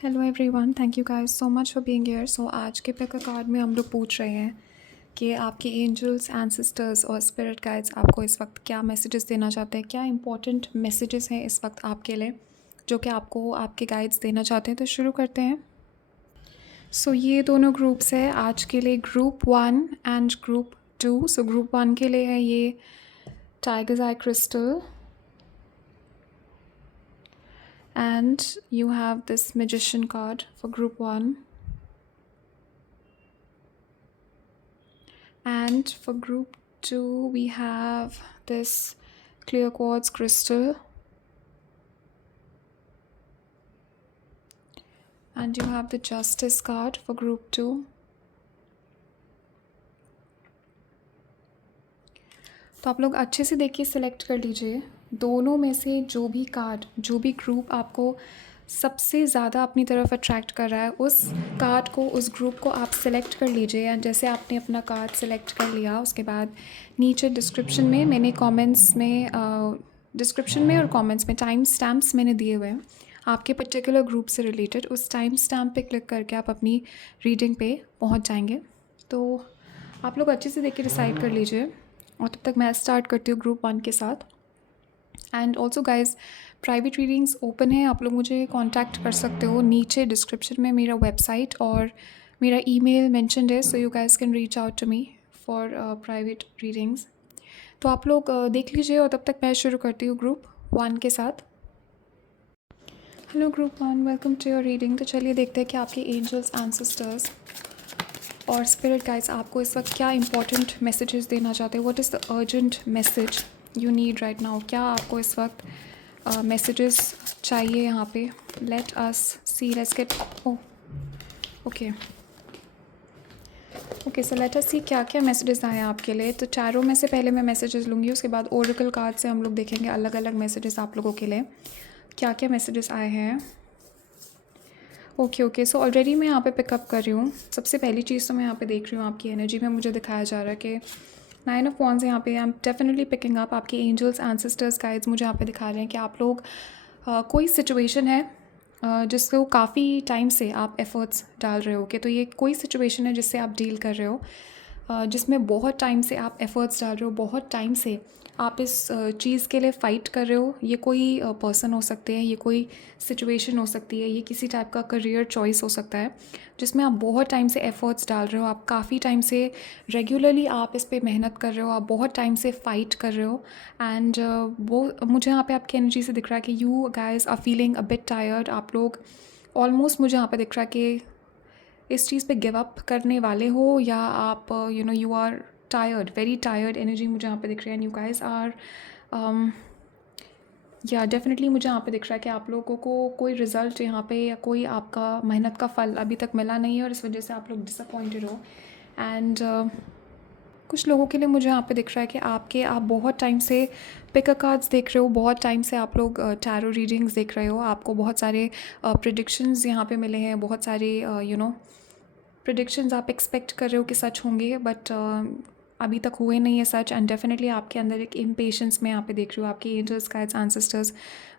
Hello everyone, thank you guys so much for being here. So आज के pick card में हम लोग पूछ रहे हैं कि आपके एंजल्स, एंसेस्टर्स और स्पिरिट गाइड्स आपको इस वक्त क्या मैसेजेस देना चाहते हैं, क्या इंपॉर्टेंट मैसेजेस हैं इस वक्त आपके लिए जो कि आपको आपके गाइड्स देना चाहते हैं। तो शुरू करते हैं। सो ये दोनों ग्रुप्स है आज के लिए, group 1 and group 2। So group 1 के लिए है ये tigers I crystal, and you have this magician card for group 1, and for group 2 we have this clear quartz crystal, and you have the justice card for group 2. तो आप लोग अच्छे से देखिए, सिलेक्ट कर लीजिए दोनों में से जो भी कार्ड, जो भी ग्रुप आपको सबसे ज़्यादा अपनी तरफ अट्रैक्ट कर रहा है, उस कार्ड को, उस ग्रुप को आप सेलेक्ट कर लीजिए। एंड जैसे आपने अपना कार्ड सेलेक्ट कर लिया, उसके बाद नीचे डिस्क्रिप्शन में मैंने कमेंट्स में डिस्क्रिप्शन में और कमेंट्स में टाइम स्टैम्प्स मैंने दिए हुए हैं आपके पर्टिकुलर ग्रुप से रिलेटेड। उस टाइम स्टैम्प पे क्लिक करके आप अपनी रीडिंग पे पहुंच जाएंगे। तो आप लोग अच्छे से देख के डिसाइड कर लीजिए, और तब तक मैं स्टार्ट करती हूँ ग्रुप 1 के साथ। And also guys, private readings open है, आप लोग मुझे कांटेक्ट कर सकते हो। नीचे डिस्क्रिप्शन में मेरा वेबसाइट और मेरा ईमेल मेंशन्ड है, so you guys can reach out to me for private readings. तो आप लोग देख लीजिए, और तब तक मैं शुरू करती हूँ ग्रुप 1 के साथ। Hello group 1, welcome to your reading. तो चलिए देखते हैं कि आपके एंजल्स, एंसेस्टर्स और स्पिरिट गाइड्स आपको इस वक्त क्या इंपॉर्टेंट मैसेजेस देना चाहते हैं। What is the urgent message you need right now. क्या आपको इस वक्त मैसेजेस चाहिए यहाँ पे। Let us see, let's get okay okay so let us see क्या क्या मैसेजेस आए हैं आपके लिए। तो चारों में से पहले मैं मैसेजेस लूँगी, उसके बाद ओरेकल कार्ड से हम लोग देखेंगे अलग अलग मैसेजेस आप लोगों के लिए क्या क्या मैसेजेस आए हैं। ओके सो ऑलरेडी मैं यहाँ पे पिकअप कर रही हूँ। सबसे पहली चीज़ तो मैं यहाँ पे देख रही हूँ, आपकी एनर्जी में मुझे दिखाया जा रहा है कि 9 ऑफ वॉन्ड्स यहाँ पे। I am definitely picking up आपके एंजल्स, एंसेस्टर्स, गाइड्स मुझे यहाँ पे दिखा रहे हैं कि आप लोग कोई सिचुएशन है जिसको काफ़ी टाइम से आप एफ़र्ट्स डाल रहे हो कि, तो ये कोई सिचुएशन है जिससे आप डील कर रहे हो, जिसमें बहुत टाइम से आप एफ़र्ट्स डाल रहे हो, बहुत टाइम से आप इस चीज़ के लिए फ़ाइट कर रहे हो। ये कोई पर्सन हो सकते हैं, ये कोई सिचुएशन हो सकती है, ये किसी टाइप का करियर चॉइस हो सकता है जिसमें आप बहुत टाइम से एफ़र्ट्स डाल रहे हो। आप काफ़ी टाइम से रेगुलरली आप इस पे मेहनत कर रहे हो, आप बहुत टाइम से फ़ाइट कर रहे हो। एंड वो मुझे यहाँ पे आपकी एनर्जी से दिख रहा है कि you guys are feeling a bit tired. आप लोग ऑलमोस्ट, मुझे यहाँ पे दिख रहा है कि इस चीज़ पे गिव अप करने वाले हो, या आप you are tired, very tired energy मुझे यहाँ पे दिख रही है। एंड यू गाइज आर या डेफिनेटली मुझे यहाँ पे दिख रहा है कि आप लोगों को कोई रिज़ल्ट यहाँ पे या कोई आपका मेहनत का फल अभी तक मिला नहीं है, और इस वजह से आप लोग डिसअपॉइंटेड हो। एंड कुछ लोगों के लिए मुझे यहाँ पे दिख रहा है कि आप बहुत टाइम से पिक कार्ड्स देख रहे हो, बहुत टाइम से आप लोग टैरो रीडिंग्स देख रहे हो। आपको बहुत सारे प्रिडिक्शंस यहाँ पे मिले हैं, बहुत सारे प्रिडिक्शंस आप एक्सपेक्ट कर रहे हो कि सच होंगे, बट अभी तक हुए नहीं है सच। एंड डेफिनेटली आपके अंदर एक इम्पेशेंस में यहाँ पे देख रही हूँ। आपके एंजल्स, गाइड्स, एंसेस्टर्स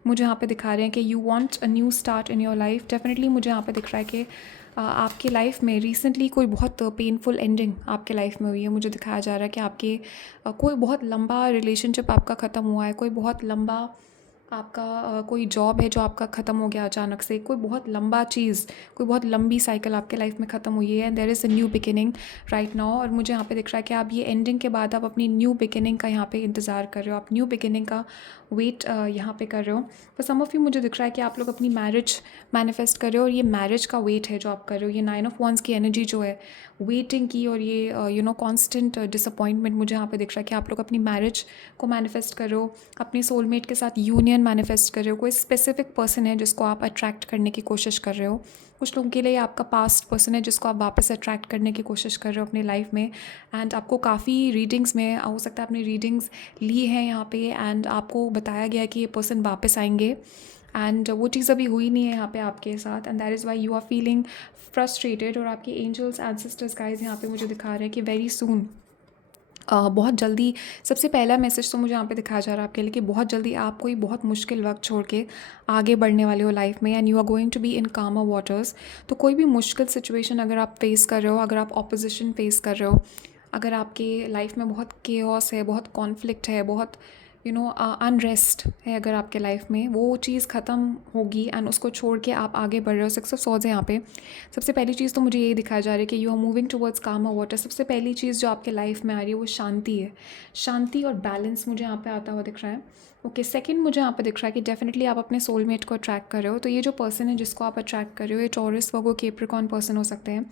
मुझे यहाँ पे दिखा रहे हैं कि you want a new start in your life. Definitely मुझे यहाँ पे दिख रहा है कि आपकी लाइफ में रिसेंटली कोई बहुत पेनफुल एंडिंग आपके लाइफ में हुई है। मुझे दिखाया जा रहा है कि आपके कोई बहुत लंबा रिलेशनशिप आपका ख़त्म हुआ है, कोई बहुत लंबा आपका कोई जॉब है जो आपका ख़त्म हो गया अचानक से, कोई बहुत लंबा चीज़, कोई बहुत लंबी साइकिल आपके लाइफ में ख़त्म हुई है। And there is a new beginning right now. और मुझे यहाँ पे दिख रहा है कि आप ये एंडिंग के बाद आप अपनी न्यू बिगिनिंग का यहाँ पे इंतज़ार कर रहे हो, आप न्यू बिगिनिंग का वेट यहाँ पे कर रहे हो। फॉर सम ऑफ यू मुझे दिख रहा है कि आप लोग अपनी मैरिज मैनिफेस्ट कर रहे हो, और ये मैरिज का वेट है जो आप कर रहे हो। ये 9 ऑफ वॉन्ड्स की एनर्जी जो है वेटिंग की, और ये कॉन्स्टेंट डिसअपॉइंटमेंट मुझे यहाँ पे दिख रहा है कि आप लोग अपनी मैरिज को मैनिफेस्ट कर रहे हो, अपनी सोलमेट के साथ यूनियन मैनिफेस्ट कर रहे हो। कोई स्पेसिफिक पर्सन है जिसको आप अट्रैक्ट करने की कोशिश कर रहे हो। कुछ लोगों के लिए आपका पास्ट पर्सन है जिसको आप वापस अट्रैक्ट करने की कोशिश कर रहे हो अपनी लाइफ में। एंड आपको काफ़ी रीडिंग्स में हो सकता है आपने रीडिंग्स ली हैं यहाँ पे, एंड आपको बताया गया है कि ये पर्सन वापस आएंगे, एंड वो चीज़ अभी हुई नहीं है यहाँ पे आपके साथ। And that is why you are feeling frustrated. और आपके एंजल्स, एंसेस्टर्स, गाइज यहाँ पे मुझे दिखा रहे हैं कि वेरी सून बहुत जल्दी सबसे पहला मैसेज तो मुझे यहाँ पे दिखाया जा रहा है आपके लिए कि बहुत जल्दी आप कोई बहुत मुश्किल वक्त छोड़ के आगे बढ़ने वाले हो लाइफ में, and you are going to be in calmer waters. तो कोई भी मुश्किल सिचुएशन अगर आप फेस कर रहे हो, अगर आप ऑपोजिशन फेस कर रहे हो, अगर आपके लाइफ में बहुत केओस है, बहुत कॉन्फ्लिक्ट है, बहुत अनरेस्ट है, अगर आपके लाइफ में वो चीज़ ख़त्म होगी एंड उसको छोड़ के आप आगे बढ़ रहे हो, 6 ऑफ सॉर्ड्स है यहाँ पे। सबसे पहली चीज़ तो मुझे ये दिखाया जा रहा है कि यू आर मूविंग टुवर्ड्स कामर वाटर। सबसे पहली चीज़ जो आपके लाइफ में आ रही है वो शांति है। शांति और बैलेंस मुझे यहाँ पे आता हुआ दिख रहा है। ओके, सेकंड मुझे यहाँ पे दिख रहा है कि डेफिनेटली आप अपने सोलमेट को अट्रैक्ट कर रहे हो। तो ये जो पर्सन है जिसको आप अट्रैक्ट कर रहे हो, ये टॉरस, वर्गो, कैप्रिकॉर्न पर्सन हो सकते हैं।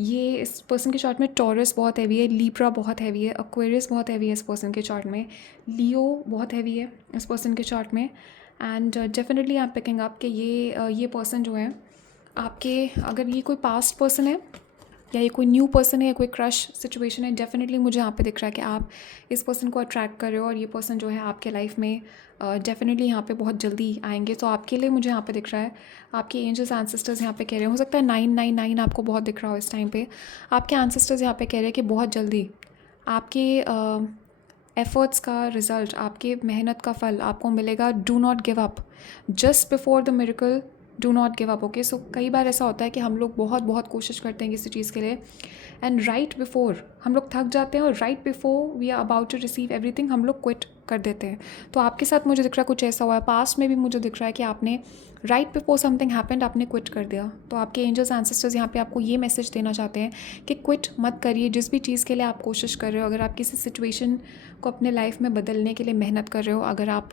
ये इस पर्सन के चार्ट में टॉरस बहुत हैवी है, लीब्रा बहुत हैवी है, एक्वेरियस बहुत हैवी है इस पर्सन के चार्ट में, लियो बहुत हैवी है इस पर्सन के चार्ट में। एंड डेफिनेटली आप पिकिंग अप कि ये पर्सन जो है आपके, अगर ये कोई पास्ट पर्सन है या ये कोई न्यू पर्सन है या कोई क्रश सिचुएशन है, डेफिनेटली मुझे यहाँ पे दिख रहा है कि आप इस पर्सन को अट्रैक्ट कर रहे हो और ये पर्सन जो है आपके लाइफ में डेफिनेटली यहाँ पे बहुत जल्दी आएंगे। तो आपके लिए मुझे यहाँ पे दिख रहा है, आपके एंजल्स एंसेस्टर्स यहाँ पे कह रहे हैं, हो सकता है 999 आपको बहुत दिख रहा हो इस टाइम पे। आपके एंसेस्टर्स यहाँ पे कह रहे हैं कि बहुत जल्दी आपके एफर्ट्स का रिज़ल्ट, आपके मेहनत का फल आपको मिलेगा। Do not give up, just before the miracle do not give up. Okay, so कई बार ऐसा होता है कि हम लोग बहुत बहुत कोशिश करते हैं किसी चीज़ के लिए, एंड राइट बिफोर हम लोग थक जाते हैं और right before we are about to receive everything हम लोग क्विट कर देते हैं। तो आपके साथ मुझे दिख रहा है कुछ ऐसा हुआ है, पास्ट में भी मुझे दिख रहा है कि आपने राइट बिफोर समथिंग हैपेंड आपने क्विट कर दिया। तो आपके एंजल्स एंसेस्टर्स यहाँ पे आपको ये मैसेज देना चाहते हैं कि क्विट मत करिए जिस भी चीज़ के लिए आप कोशिश कर रहे हो। अगर आप किसी सिचुएशन को अपने लाइफ में बदलने के लिए मेहनत कर रहे हो, अगर आप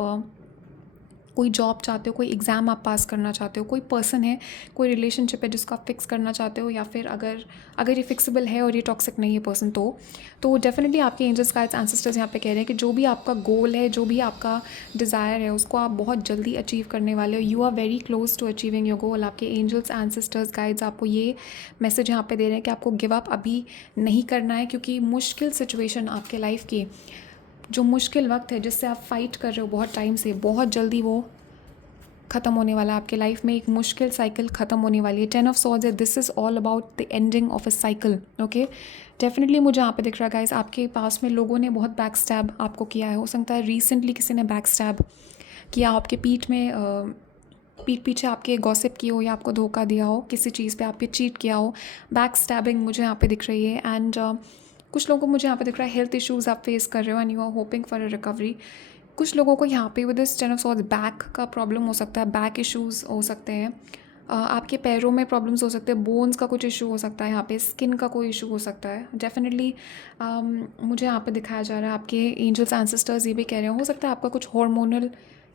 कोई जॉब चाहते हो, कोई एग्ज़ाम आप पास करना चाहते हो, कोई पर्सन है, कोई रिलेशनशिप है जिसको आप फिक्स करना चाहते हो, या फिर अगर ये फिक्सेबल है और ये टॉक्सिक नहीं है पर्सन, तो डेफिनेटली आपके एंजल्स गाइड्स एंसेस्टर्स यहाँ पे कह रहे हैं कि जो भी आपका गोल है, जो भी आपका डिज़ायर है, उसको आप बहुत जल्दी अचीव करने वाले हो। You are very close to achieving your goal. आपके एंजल्स एंसेस्टर्स गाइड्स आपको ये मैसेज यहाँ पे दे रहे हैं कि आपको गिव अप अभी नहीं करना है, क्योंकि मुश्किल सिचुएशन आपके लाइफ की, जो मुश्किल वक्त है जिससे आप फाइट कर रहे हो बहुत टाइम से, बहुत जल्दी वो ख़त्म होने वाला है। आपके लाइफ में एक मुश्किल साइकिल ख़त्म होने वाली है। 10 ऑफ सॉर्ड्स है, this is all about the ending of a cycle. Okay, definitely मुझे यहाँ पे दिख रहा है गाइस, आपके पास में लोगों ने बहुत बैक स्टैब आपको किया है। हो सकता है रिसेंटली किसी ने बैक स्टैब किया, आपके पीठ पीछे आपके गॉसिप की हो या आपको धोखा दिया हो, किसी चीज़ पे आपके चीट किया हो। बैक स्टैबिंग मुझे यहाँ पे दिख रही है। एंड कुछ लोगों को मुझे यहाँ पे दिख रहा है हेल्थ इश्यूज़ आप फेस कर रहे हो and you are hoping for a recovery. कुछ लोगों को यहाँ पे with this 10 of swords back का प्रॉब्लम हो सकता है, बैक इश्यूज़ हो सकते हैं, आपके पैरों में प्रॉब्लम्स हो सकते हैं, बोन्स का कुछ इशू हो सकता है, यहाँ पे स्किन का कोई इशू हो सकता है। डेफिनेटली मुझे यहाँ पे दिखाया जा रहा है, आपके एंजल्स एंसेस्टर्स ये भी कह रहे हो सकता है आपका कुछ हार्मोनल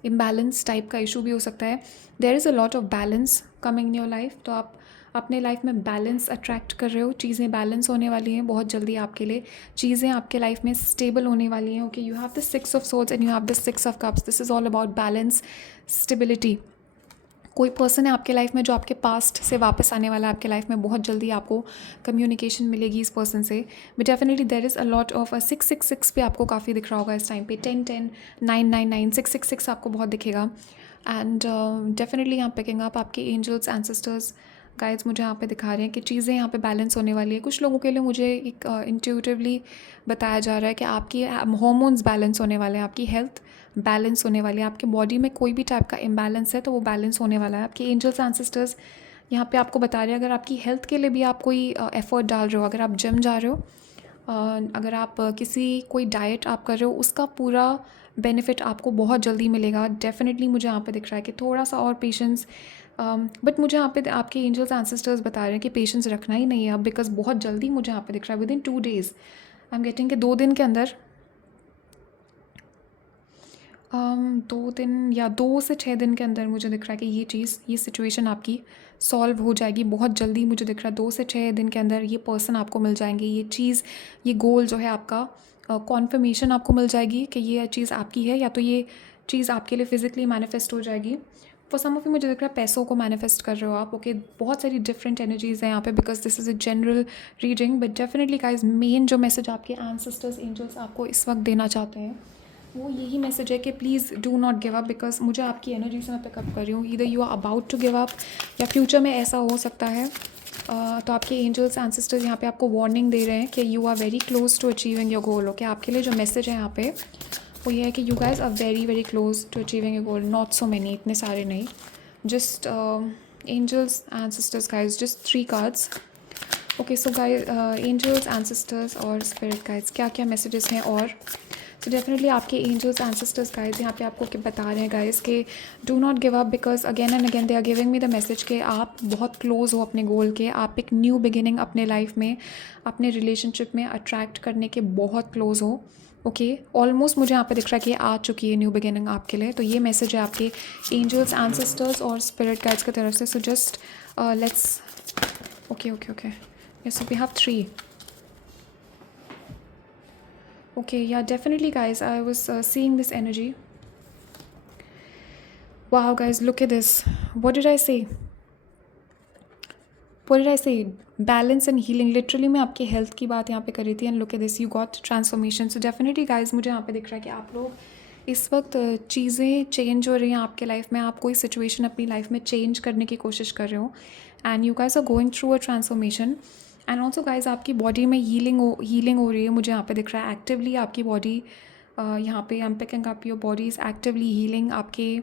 इम्बैलेंस टाइप का इशू भी हो सकता है। There is a lot of balance coming in your life. तो आप अपने लाइफ में बैलेंस अट्रैक्ट कर रहे हो, चीज़ें बैलेंस होने वाली हैं बहुत जल्दी आपके लिए, चीज़ें आपके लाइफ में स्टेबल होने वाली हैं। Okay, you have the 6 of swords and you have the 6 of cups. This is all about balance, stability. कोई पर्सन है आपके लाइफ में जो आपके पास्ट से वापस आने वाला है आपके लाइफ में, बहुत जल्दी आपको कम्युनिकेशन मिलेगी इस पर्सन से। But definitely there is a lot of 666 भी आपको काफ़ी दिख रहा होगा इस टाइम पे, 1010 999 666 आपको बहुत दिखेगा। एंड डेफिनेटली यहाँ पिकिंग अप आपके एंजल्स एंसेस्टर्स गाइड्स मुझे यहाँ पे दिखा रहे हैं कि चीज़ें यहाँ पे बैलेंस होने वाली है। कुछ लोगों के लिए मुझे एक इंट्यूटिवली बताया जा रहा है कि आपकी हार्मोन्स बैलेंस होने वाले हैं, आपकी हेल्थ बैलेंस होने वाली है, आपके बॉडी में कोई भी टाइप का इम्बैलेंस है तो वो बैलेंस होने वाला है। आपके एंजल्स एंसेस्टर्स यहाँ पे आपको बता रहे हैं, अगर आपकी हेल्थ के लिए भी आप कोई एफर्ट डाल रहे हो, अगर आप जिम जा रहे हो, अगर आप कोई डाइट आप कर रहे हो, उसका पूरा बेनिफिट आपको बहुत जल्दी मिलेगा। डेफिनेटली मुझे यहाँ पे दिख रहा है कि थोड़ा सा और पेशेंस, बट मुझे यहाँ पे आपके एंजल्स एंसेस्टर्स बता रहे हैं कि पेशेंस रखना ही नहीं है अब, बिकॉज बहुत जल्दी मुझे यहाँ पे दिख रहा है with in 2 days I am getting के 2 दिन के अंदर 2 दिन या 2 से 6 दिन के अंदर मुझे दिख रहा है कि ये सिचुएशन आपकी सॉल्व हो जाएगी बहुत जल्दी। मुझे दिख रहा है 2 से 6 दिन के अंदर ये पर्सन आपको मिल जाएंगे, ये गोल जो है आपका, कॉन्फर्मेशन आपको मिल जाएगी कि ये चीज़ आपकी है, या तो ये चीज़ आपके लिए फिजिकली मैनिफेस्ट हो जाएगी। फॉर सम ऑफ यू मुझे दिख रहा है पैसों को मैनिफेस्ट कर रहे हो आप। ओके, बहुत सारी डिफरेंट एनर्जीज़ हैं यहाँ पे because this is a general reading, but definitely guys main जो मैसेज आपके एंसेस्टर्स एंजल्स आपको इस वक्त देना चाहते हैं वो यही मैसेज है कि please do not give up. Because मुझे आपकी एनर्जी से मैं पिकअप कर रही हूँ, either you are about to give up या फ्यूचर में ऐसा हो सकता है तो आपके एंजल्स एंसेस्टर्स यहाँ पे आपको वार्निंग दे रहे हैं कि you are very close to achieving your goal. Okay, आपके लिए जो मैसेज है यहाँ पे वो ये है कि you guys are very very close to achieving your goal. Not so many, इतने सारे नहीं, just angels ancestors guys, just 3 cards. Okay, so guys angels ancestors और स्पिरिट गाइड्स क्या क्या मैसेजेस हैं। और सो डेफिनेटली आपके एंजल्स एंसेस्टर्स गाइड्स यहाँ पे आपको बता रहे हैं गाइस कि do not give up, because again and again they are giving me the message कि आप बहुत क्लोज हो अपने गोल के। आप एक न्यू बिगिनिंग अपने लाइफ में, अपने रिलेशनशिप में अट्रैक्ट करने के बहुत क्लोज हो। ओके, ऑलमोस्ट मुझे यहाँ पे दिख रहा है कि आ चुकी है न्यू बिगिनिंग आपके लिए। तो ये मैसेज है आपके एंजल्स एंसेस्टर्स और स्पिरिट गाइड्स की तरफ से। So just let's okay yes, so we have 3. Okay, yeah, definitely guys, I was seeing this energy. Wow guys, look at this. What did I say? Balance and healing. Literally मैं आपकी health की बात यहाँ पे कर रही थी, and look at this, you got transformation. So definitely guys मुझे यहाँ पे दिख रहा है कि आप लोग इस वक्त चीज़ें चेंज हो रही हैं आपके लाइफ में। आप कोई सिचुएशन अपनी लाइफ में चेंज करने की कोशिश कर रहे हो, and you guys are going through a transformation. And also guys आपकी बॉडी में हीलिंग हो रही है, मुझे यहाँ पे दिख रहा है। एक्टिवली आपकी बॉडी यहाँ पे आई am picking up your body is actively healing. आपके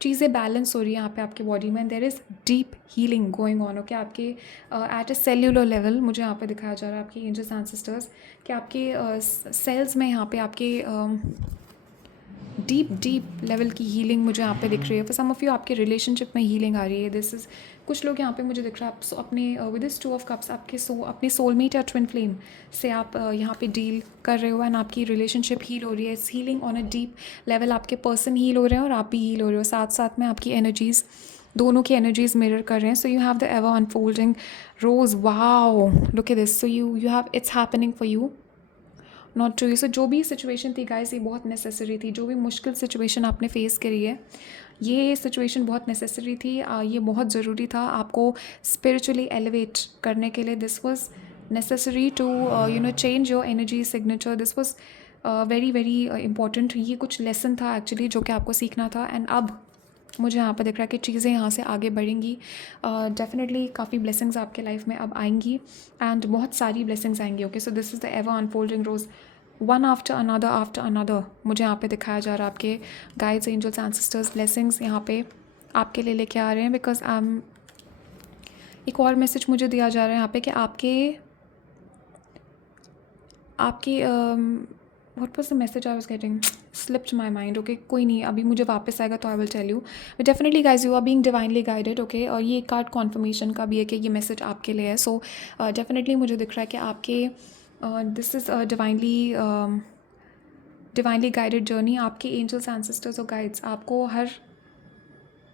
चीज़ें बैलेंस हो रही है यहाँ पे आपकी बॉडी में। There is deep healing going on. Okay, आपके एट अ सेल्यूलर लेवल मुझे यहाँ पे दिखाया जा रहा है आपके एंजल्स एंसेस्टर्स कि आपके सेल्स में यहाँ पे आपके डीप लेवल की हीलिंग मुझे यहाँ पे दिख रही है। फॉर सम ऑफ यू आपके रिलेशनशिप में हीलिंग आ रही है। दिस इज़ कुछ लोग यहाँ पे मुझे दिख रहा है आप अपने विद दिस 2 ऑफ कप्स आपके अपने सोलमेट या ट्विन फ्लेम से आप यहाँ पे डील कर रहे हो, एंड आपकी रिलेशनशिप हील हो रही है। It's healing on a deep level. आपके पर्सन हील हो रहे हैं और आप भी हील हो रहे हो, साथ साथ में आपकी एनर्जीज़, दोनों की एनर्जीज मिरर कर रहे हैं। So you have the ever unfolding rose. Wow, look at this. So you have it's happening for you, not to you. So जो भी सिचुएशन थी गाइस, ये बहुत नेसेसरी थी। जो भी मुश्किल सिचुएशन आपने फेस करी है, ये सिचुएशन बहुत नेसेसरी थी। ये बहुत ज़रूरी था आपको स्पिरिचुअली एलिवेट करने के लिए। This was necessary to change your energy signature. This was very very important. ये कुछ लेसन था एक्चुअली जो कि आपको सीखना था, एंड अब मुझे यहाँ पर दिख रहा है कि चीज़ें यहाँ से आगे बढ़ेंगी। डेफिनेटली काफ़ी ब्लेसिंग्स आपके लाइफ में अब आएंगी, एंड बहुत सारी ब्लेसिंग्स आएंगी। Okay, so this is the ever unfolding rose, one after another मुझे यहाँ पे दिखाया जा रहा है। आपके गाइड्स, एंजल्स, एंसेस्टर्स ब्लेसिंग्स यहाँ पे आपके लिए लेके आ रहे हैं। बिकॉज एक और मैसेज मुझे दिया जा रहा है यहाँ पे कि आपके what was the message I was getting, slipped my mind. Okay, कोई नहीं, अभी मुझे वापस आएगा तो I will tell you. But definitely guys you are being divinely guided. Okay, और ये कार्ड कॉन्फर्मेशन का भी है कि ये मैसेज आपके लिए है। सो डेफिनेटली मुझे दिख रहा है कि आपके this is divinely guided journey. आपके एंजल्स, एंसेस्टर्स और गाइड्स आपको हर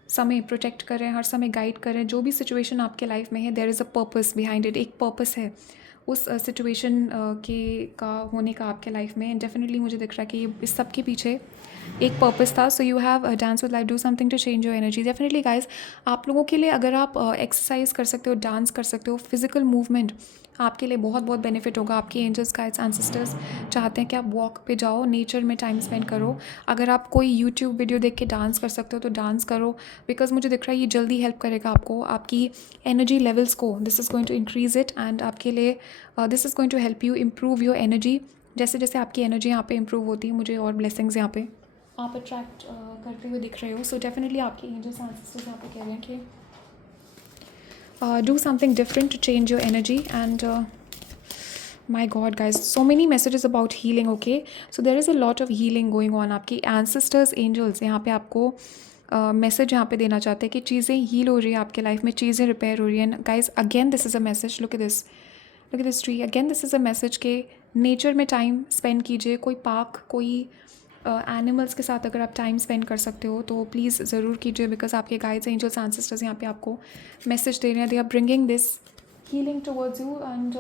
समय प्रोटेक्ट करें, हर समय गाइड करें। जो भी सिचुएशन आपके लाइफ में है, there is a purpose behind it. एक पर्पस है उस सिचुएशन का होने का आपके लाइफ में। एंड डेफिनेटली मुझे दिख रहा है कि इस सब के पीछे एक पर्पस था। So you have dance with life, do something to change your energy. Definitely guys आप लोगों के लिए अगर आप एक्सरसाइज कर सकते हो, डांस कर सकते हो, फिजिकल मूवमेंट आपके लिए बहुत बहुत बेनिफिट होगा। आपके एंजल्स, गाइड्स, एंसेस्टर्स चाहते हैं कि आप वॉक पे जाओ, नेचर में टाइम स्पेंड करो। अगर आप कोई यूट्यूब वीडियो देख के डांस कर सकते हो तो डांस करो, बिकॉज मुझे दिख रहा है ये जल्दी हेल्प करेगा आपको, आपकी एनर्जी लेवल्स को। This is going to increase it, and आपके लिए this is going to help you improve your energy. जैसे जैसे आपकी एनर्जी यहाँ पे इम्प्रूव होती है, मुझे और ब्लेसिंग्स यहाँ पे आप अट्रैक्ट करते हुए दिख रहे हो। सो डेफिनेटली आपके एंजल्स, एंसेस्टर्स यहाँ पे कह रहे हैं कि do something different to change your energy. And my god guys, so many messages about healing. Okay, so there is a lot of healing going on. आपकी ancestors, angels यहाँ पे आपको मैसेज यहाँ पे देना चाहते हैं कि चीज़ें हील हो रही है आपके लाइफ में, चीज़ें रिपेयर हो रही हैं। Guys again this is a message, look at this tree. Again this is a message के नेचर में टाइम स्पेंड कीजिए। कोई पार्क, कोई एनिमल्स के साथ अगर आप टाइम स्पेंड कर सकते हो तो प्लीज़ ज़रूर कीजिए। बिकॉज आपके गाइड्स, एंजल्स, एंसेस्टर्स यहाँ पे आपको मैसेज दे रहे हैं। They are bringing this healing towards you, and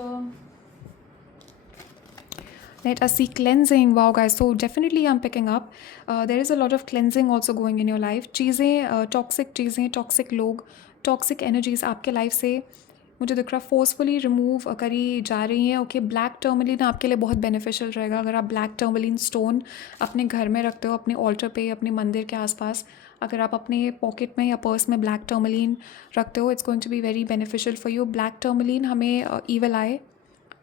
let us see cleansing. Wow guys, so definitely I'm picking up there is a lot of cleansing also going in your life. चीज़ें toxic चीज़ें, toxic लोग, toxic energies आपके life से मुझे दिख रहा है forcefully remove करी जा रही हैं। ओके, ब्लैक टर्मलिन आपके लिए बहुत बेनिफिशियल रहेगा। अगर आप ब्लैक टर्मलिन स्टोन अपने घर में रखते हो, अपने ऑल्टर पे, अपने मंदिर के आसपास, अगर आप अपने पॉकेट में या पर्स में ब्लैक टर्मलिन रखते हो, it's going to be very beneficial for you. Black tourmaline हमें ईवल आई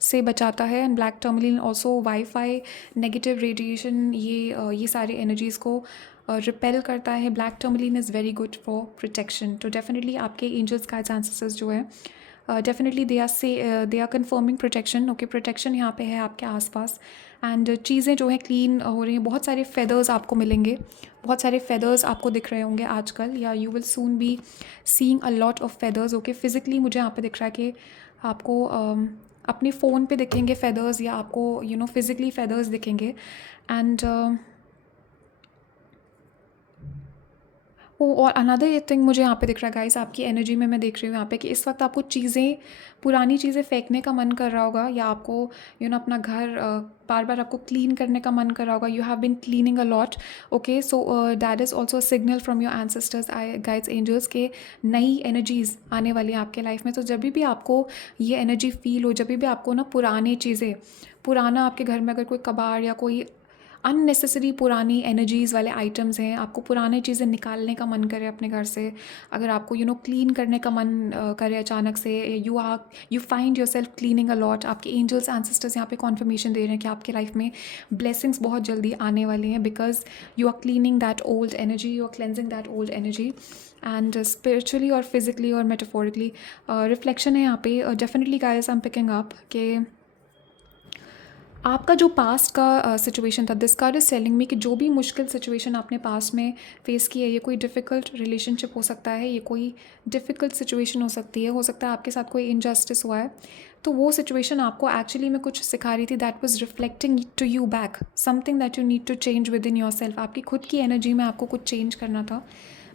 से बचाता है, and black tourmaline also wifi, negative radiation, ये सारी एनर्जीज़ को रिपेल करता है। Black tourmaline is very good for protection. तो डेफिनेटली आपके एंजल्स गाइड्स एंसेस्टर्स जो है definitely they are confirming protection. Okay, protection यहाँ पे है आपके आसपास, एंड चीज़ें जो हैं क्लीन हो रही हैं। बहुत सारे फेदर्स आपको मिलेंगे, बहुत सारे फेदर्स आपको दिख रहे होंगे आजकल, या you will soon be seeing a lot of feathers. Okay, physically मुझे यहाँ पे दिख रहा है कि आपको अपने फ़ोन पे दिखेंगे फेदर्स, या आपको फिज़िकली फेदर्स दिखेंगे। एंड और अनदर थिंग मुझे यहाँ पे दिख रहा है गाइस, आपकी एनर्जी में मैं देख रही हूँ यहाँ पे कि इस वक्त आपको पुरानी चीज़ें फेंकने का मन कर रहा होगा, या आपको अपना घर बार बार आपको क्लीन करने का मन कर रहा होगा। You have been cleaning a lot. Okay, so that is also a signal from your ancestors, guides, angels के नई एनर्जीज़ आने वाली हैं आपके लाइफ में। तो जब भी आपको ये एनर्जी फील हो, जब भी आपको पुरानी चीज़ें, पुराना आपके घर में अगर कोई कबाड़ या कोई अननेसेसरी पुरानी एनर्जीज़ वाले आइटम्स हैं, आपको पुरानी चीज़ें निकालने का मन करे अपने घर से, अगर आपको क्लीन करने का मन करे अचानक से, you find your self cleaning a lot, आपके एंजल्स एंसेस्टर्स यहाँ पे कॉन्फर्मेशन दे रहे हैं कि आपके लाइफ में ब्लेसिंग्स बहुत जल्दी आने वाली हैं, because you are cleaning that old energy, you are cleansing that old energy. And spiritually और फिजिकली और मेटाफोरिकली रिफ्लेक्शन है यहाँ पे। Definitely guys, I am picking up कि आपका जो पास्ट का सिचुएशन था, this card is telling me कि जो भी मुश्किल सिचुएशन आपने पास्ट में फेस की है, ये कोई डिफ़िकल्ट रिलेशनशिप हो सकता है, ये कोई डिफ़िकल्ट सिचुएशन हो सकती है, हो सकता है आपके साथ कोई इनजस्टिस हुआ है, तो वो सिचुएशन आपको एक्चुअली में कुछ सिखा रही थी। That was reflecting to you back something that you need to change within yourself. आपकी खुद की एनर्जी में आपको कुछ चेंज करना था।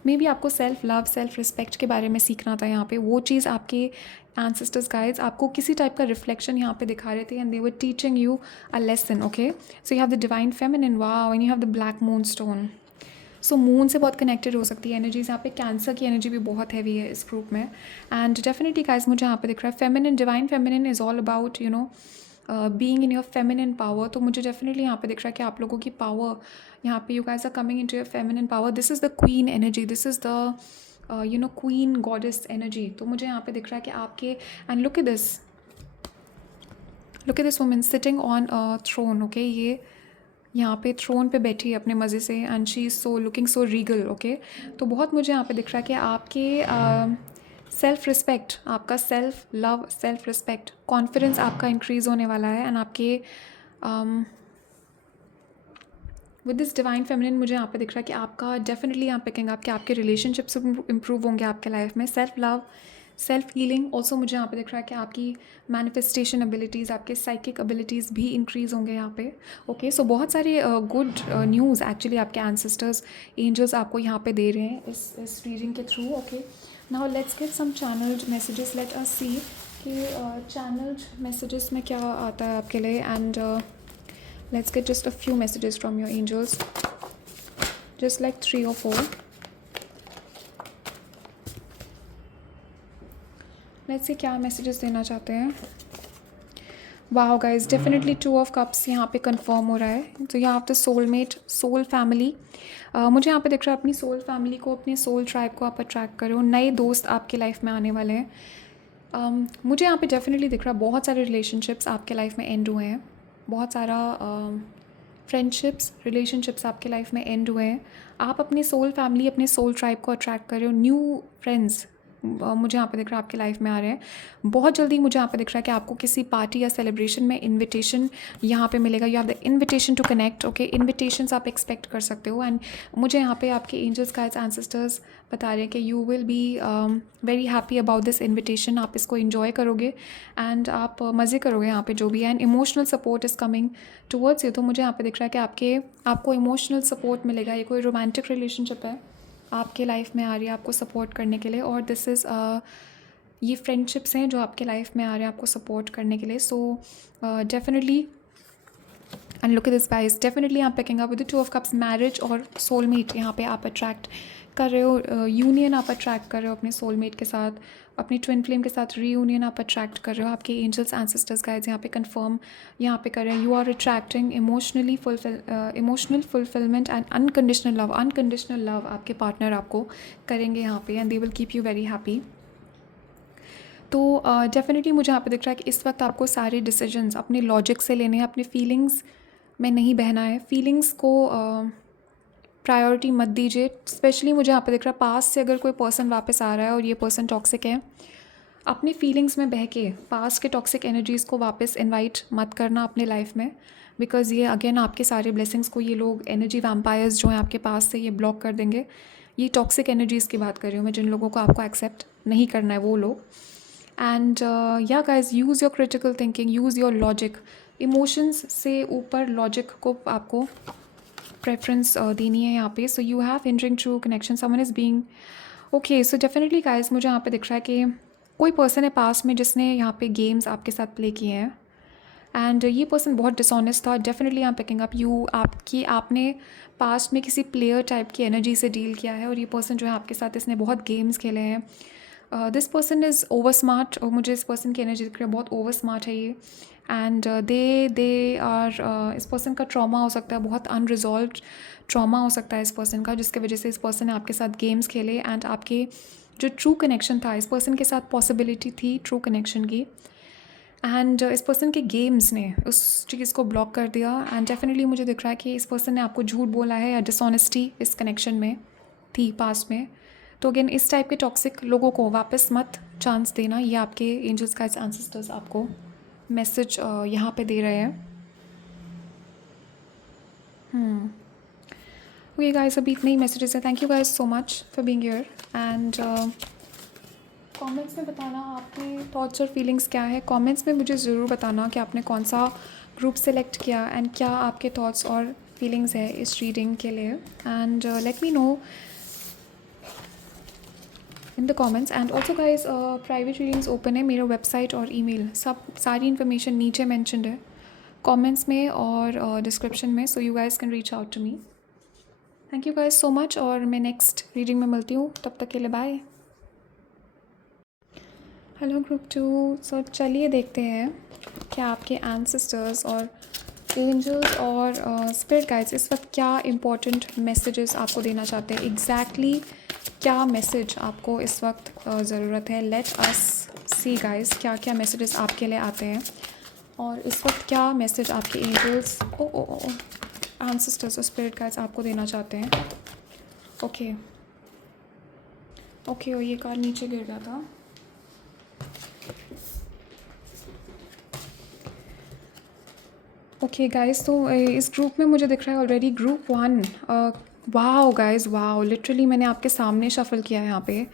मे बी आपको सेल्फ लव, सेल्फ रिस्पेक्ट के बारे में सीखना था यहाँ पे। वो चीज़ आपके एंसेस्टर्स गाइड्स आपको किसी टाइप का रिफ्लेक्शन यहाँ पे दिखा रहे थे, and they were teaching you a lesson. Okay, so you have the divine feminine, wow, and you have the black moon stone. So moon से बहुत कनेक्टेड हो सकती है एनर्जीज यहाँ पे। कैंसर की एनर्जी भी बहुत हैवी है इस ग्रुप में। एंड डेफिनेटली गाइस, मुझे यहाँ पे दिख रहा है feminine, divine feminine is all about being in your feminine power. तो मुझे डेफिनेटली यहाँ पे दिख रहा है कि आप लोगों की पावर यहाँ पे, you guys are coming into your feminine power. This is the queen energy, this is the queen goddess energy. तो मुझे यहाँ पे दिख रहा है कि आपके, and look at this woman sitting on a throne. Okay, ये यहाँ पे थ्रोन पे बैठी है अपने मज़े से, and she is so looking so Regal. Okay, तो बहुत मुझे यहाँ पे दिख रहा है कि आपके सेल्फ रिस्पेक्ट, आपका self love, self respect, confidence आपका इंक्रीज़ होने वाला है। एंड आपके विद दिस डिवाइन फेमिनिन मुझे यहाँ पे दिख रहा है कि आपका डेफिनेटली यहाँ पे कहेंगे आपके रिलेशनशिप्स इंप्रूव होंगे आपके लाइफ में। Self love, self healing also मुझे यहाँ पे दिख रहा है कि आपकी मैनिफेस्टेशन एबिलिटीज़, आपके साइकिक एबिलिटीज़ भी इंक्रीज़ होंगे यहाँ पे। ओके, सो बहुत सारे गुड न्यूज़ एक्चुअली आपके एंसेस्टर्स, एंजल्स आपको यहाँ पे दे रहे हैं इस रीडिंग के through. Okay, now let's get some channelled messages, let us see कि चैनल्ड मैसेजेस में क्या आता है आपके लिए। And let's get just a few messages from your angels, just like 3 or 4. let's see क्या messages देना चाहते हैं। Wow guys, definitely 2 of cups यहाँ पे कंफर्म हो रहा है। तो यहाँ पे सोलमेट, सोल फैमिली, मुझे यहाँ पे दिख रहा है अपनी सोल फैमिली को, अपने सोल ट्राइब को आप अट्रैक्ट करो। नए दोस्त आपके लाइफ में आने वाले हैं। मुझे यहाँ पे डेफिनेटली दिख रहा है बहुत सारे रिलेशनशिप्स आपके लाइफ में एंड हुए हैं, बहुत सारा फ्रेंडशिप्स, रिलेशनशिप्स आपके लाइफ में एंड हुए हैं। आप अपनी सोल फैमिली, अपने सोल ट्राइब को अट्रैक्ट कर रहे हो। न्यू फ्रेंड्स मुझे यहाँ पे दिख रहा है आपके लाइफ में आ रहे हैं बहुत जल्दी। मुझे यहाँ पे दिख रहा है कि आपको किसी पार्टी या सेलिब्रेशन में इनविटेशन यहाँ पे मिलेगा। You have the invitation to connect. Okay, invitations आप एक्सपेक्ट कर सकते हो। एंड मुझे यहाँ पे आपके एंजल्स, गाइड्स, एंसेस्टर्स बता रहे हैं कि you will be very happy about this invitation. आप इसको इन्जॉय करोगे एंड आप मज़े करोगे यहाँ पे जो भी है। And emotional support is coming towards you. तो मुझे यहाँ पे दिख रहा है कि आपको इमोशनल सपोर्ट मिलेगा। ये कोई रोमांटिक रिलेशनशिप है आपके लाइफ में आ रही है आपको सपोर्ट करने के लिए, और दिस इज़ ये फ्रेंडशिप्स हैं जो आपके लाइफ में आ रहे हैं आपको सपोर्ट करने के लिए। So definitely, and look at this guys, definitely यहाँ पे कहेंगे with the 2 of cups, marriage और सोलमेट यहाँ पे आप अट्रैक्ट कर रहे हो, यूनियन आप अट्रैक्ट कर रहे हो अपने सोलमेट के साथ, अपनी ट्विन फ्लेम के साथ रीयूनियन आप अट्रैक्ट कर रहे हो। आपके एंजल्स एंसेस्टर्स गाइड्स यहाँ पे कंफर्म यहाँ पे कर रहे हैं, you are attracting emotional fulfilment and unconditional love आपके पार्टनर आपको करेंगे यहाँ पे, and they will keep you very happy. तो डेफिनेटली मुझे यहाँ पे दिख रहा है कि इस वक्त आपको सारे डिसीजंस अपने लॉजिक से लेने हैं, अपने फीलिंग्स में नहीं बहना है। फीलिंग्स को प्रायोरिटी मत दीजिए। स्पेशली मुझे यहाँ पे दिख रहा है पास्ट से अगर कोई पर्सन वापस आ रहा है और ये पर्सन टॉक्सिक है, अपने फीलिंग्स में बह के पास्ट के टॉक्सिक एनर्जीज़ को वापस इनवाइट मत करना अपने लाइफ में, बिकॉज़ ये अगेन आपके सारे ब्लेसिंग्स को ये लोग एनर्जी वैम्पायर्स जो हैं आपके पास से ये ब्लॉक कर देंगे। ये टॉक्सिक एनर्जीज़ की बात कर रही हूँ मैं, जिन लोगों को आपको एक्सेप्ट नहीं करना है वो लोग। And yeah guys, use your critical thinking, use your logic. Emotions से ऊपर लॉजिक को आपको प्रेफरेंस देनी है यहाँ पे। सो you have hindering true connection, someone is being okay. So definitely guys, मुझे यहाँ पे दिख रहा है कि कोई पर्सन है पास में जिसने यहाँ पे गेम्स आपके साथ प्ले किए हैं, एंड ये पर्सन बहुत डिसऑनेस्ट था। Definitely I am picking up you, आपने पास्ट में किसी प्लेयर टाइप की एनर्जी से डील किया है, और ये पर्सन जो है आपके साथ, इसने बहुत गेम्स खेले हैं। This person is over smart, और मुझे इस पर्सन की एनर्जी दिख रही है, बहुत ओवर स्मार्ट है ये। एंड दे आर इस पर्सन का ट्रॉमा हो सकता है, बहुत अनरिजॉल्व्ड ट्रॉमा हो सकता है इस पर्सन का, जिसकी वजह से इस पर्सन ने आपके साथ गेम्स खेले। एंड आपके जो ट्रू कनेक्शन था, इस पर्सन के साथ पॉसिबिलिटी थी ट्रू कनेक्शन की, एंड इस पर्सन के गेम्स ने उस चीज़ को ब्लॉक कर दिया। एंड डेफिनेटली मुझे दिख रहा है कि इस पर्सन ने आपको झूठ बोला है, या डिसऑनेस्टी इस कनेक्शन में थी पास्ट में। तो अगेन इस टाइप के टॉक्सिक लोगों को वापस मत चांस देना, ये आपके एंजल्स गाइड्स एंसेस्टर्स आपको मैसेज यहाँ पे दे रहे हैं। ओके गाइस, अभी इतने ही मैसेजेस हैं। Thank you guys so much for being here, and comments में बताना आपके थॉट्स और फीलिंग्स क्या है। कमेंट्स में मुझे ज़रूर बताना कि आपने कौन सा ग्रुप सेलेक्ट किया, एंड क्या आपके थॉट्स और फीलिंग्स है इस रीडिंग के लिए, and let me know in the comments. And also guys, private readings open है, मेरा वेबसाइट और ईमेल सारी इन्फॉर्मेशन नीचे मैंशनड है कमेंट्स में और डिस्क्रिप्शन में, so you guys can reach out to me. Thank you guys so much, और मैं नेक्स्ट रीडिंग में मिलती हूँ, तब तक के लिए बाय। हेलो ग्रुप 2, सो चलिए देखते हैं क्या आपके एंसेस्टर्स और एंजल्स और स्पिरिट गाइड्स इस वक्त क्या इम्पोर्टेंट मैसेजेस आपको देना चाहते हैं। एग्जैक्टली क्या मैसेज आपको इस वक्त ज़रूरत है। लेट अस सी गाइस, क्या क्या मैसेजेस आपके लिए आते हैं, और इस वक्त क्या मैसेज आपके एंजल्स एंसेस्टर्स और स्पिरिट गाइड्स आपको देना चाहते हैं। ओके ओके, और ये कार नीचे गिर गया था। ओके गाइस, तो इस ग्रुप में मुझे दिख रहा है already group 1। Wow guys, wow, literally मैंने आपके सामने शफल किया है यहाँ पे।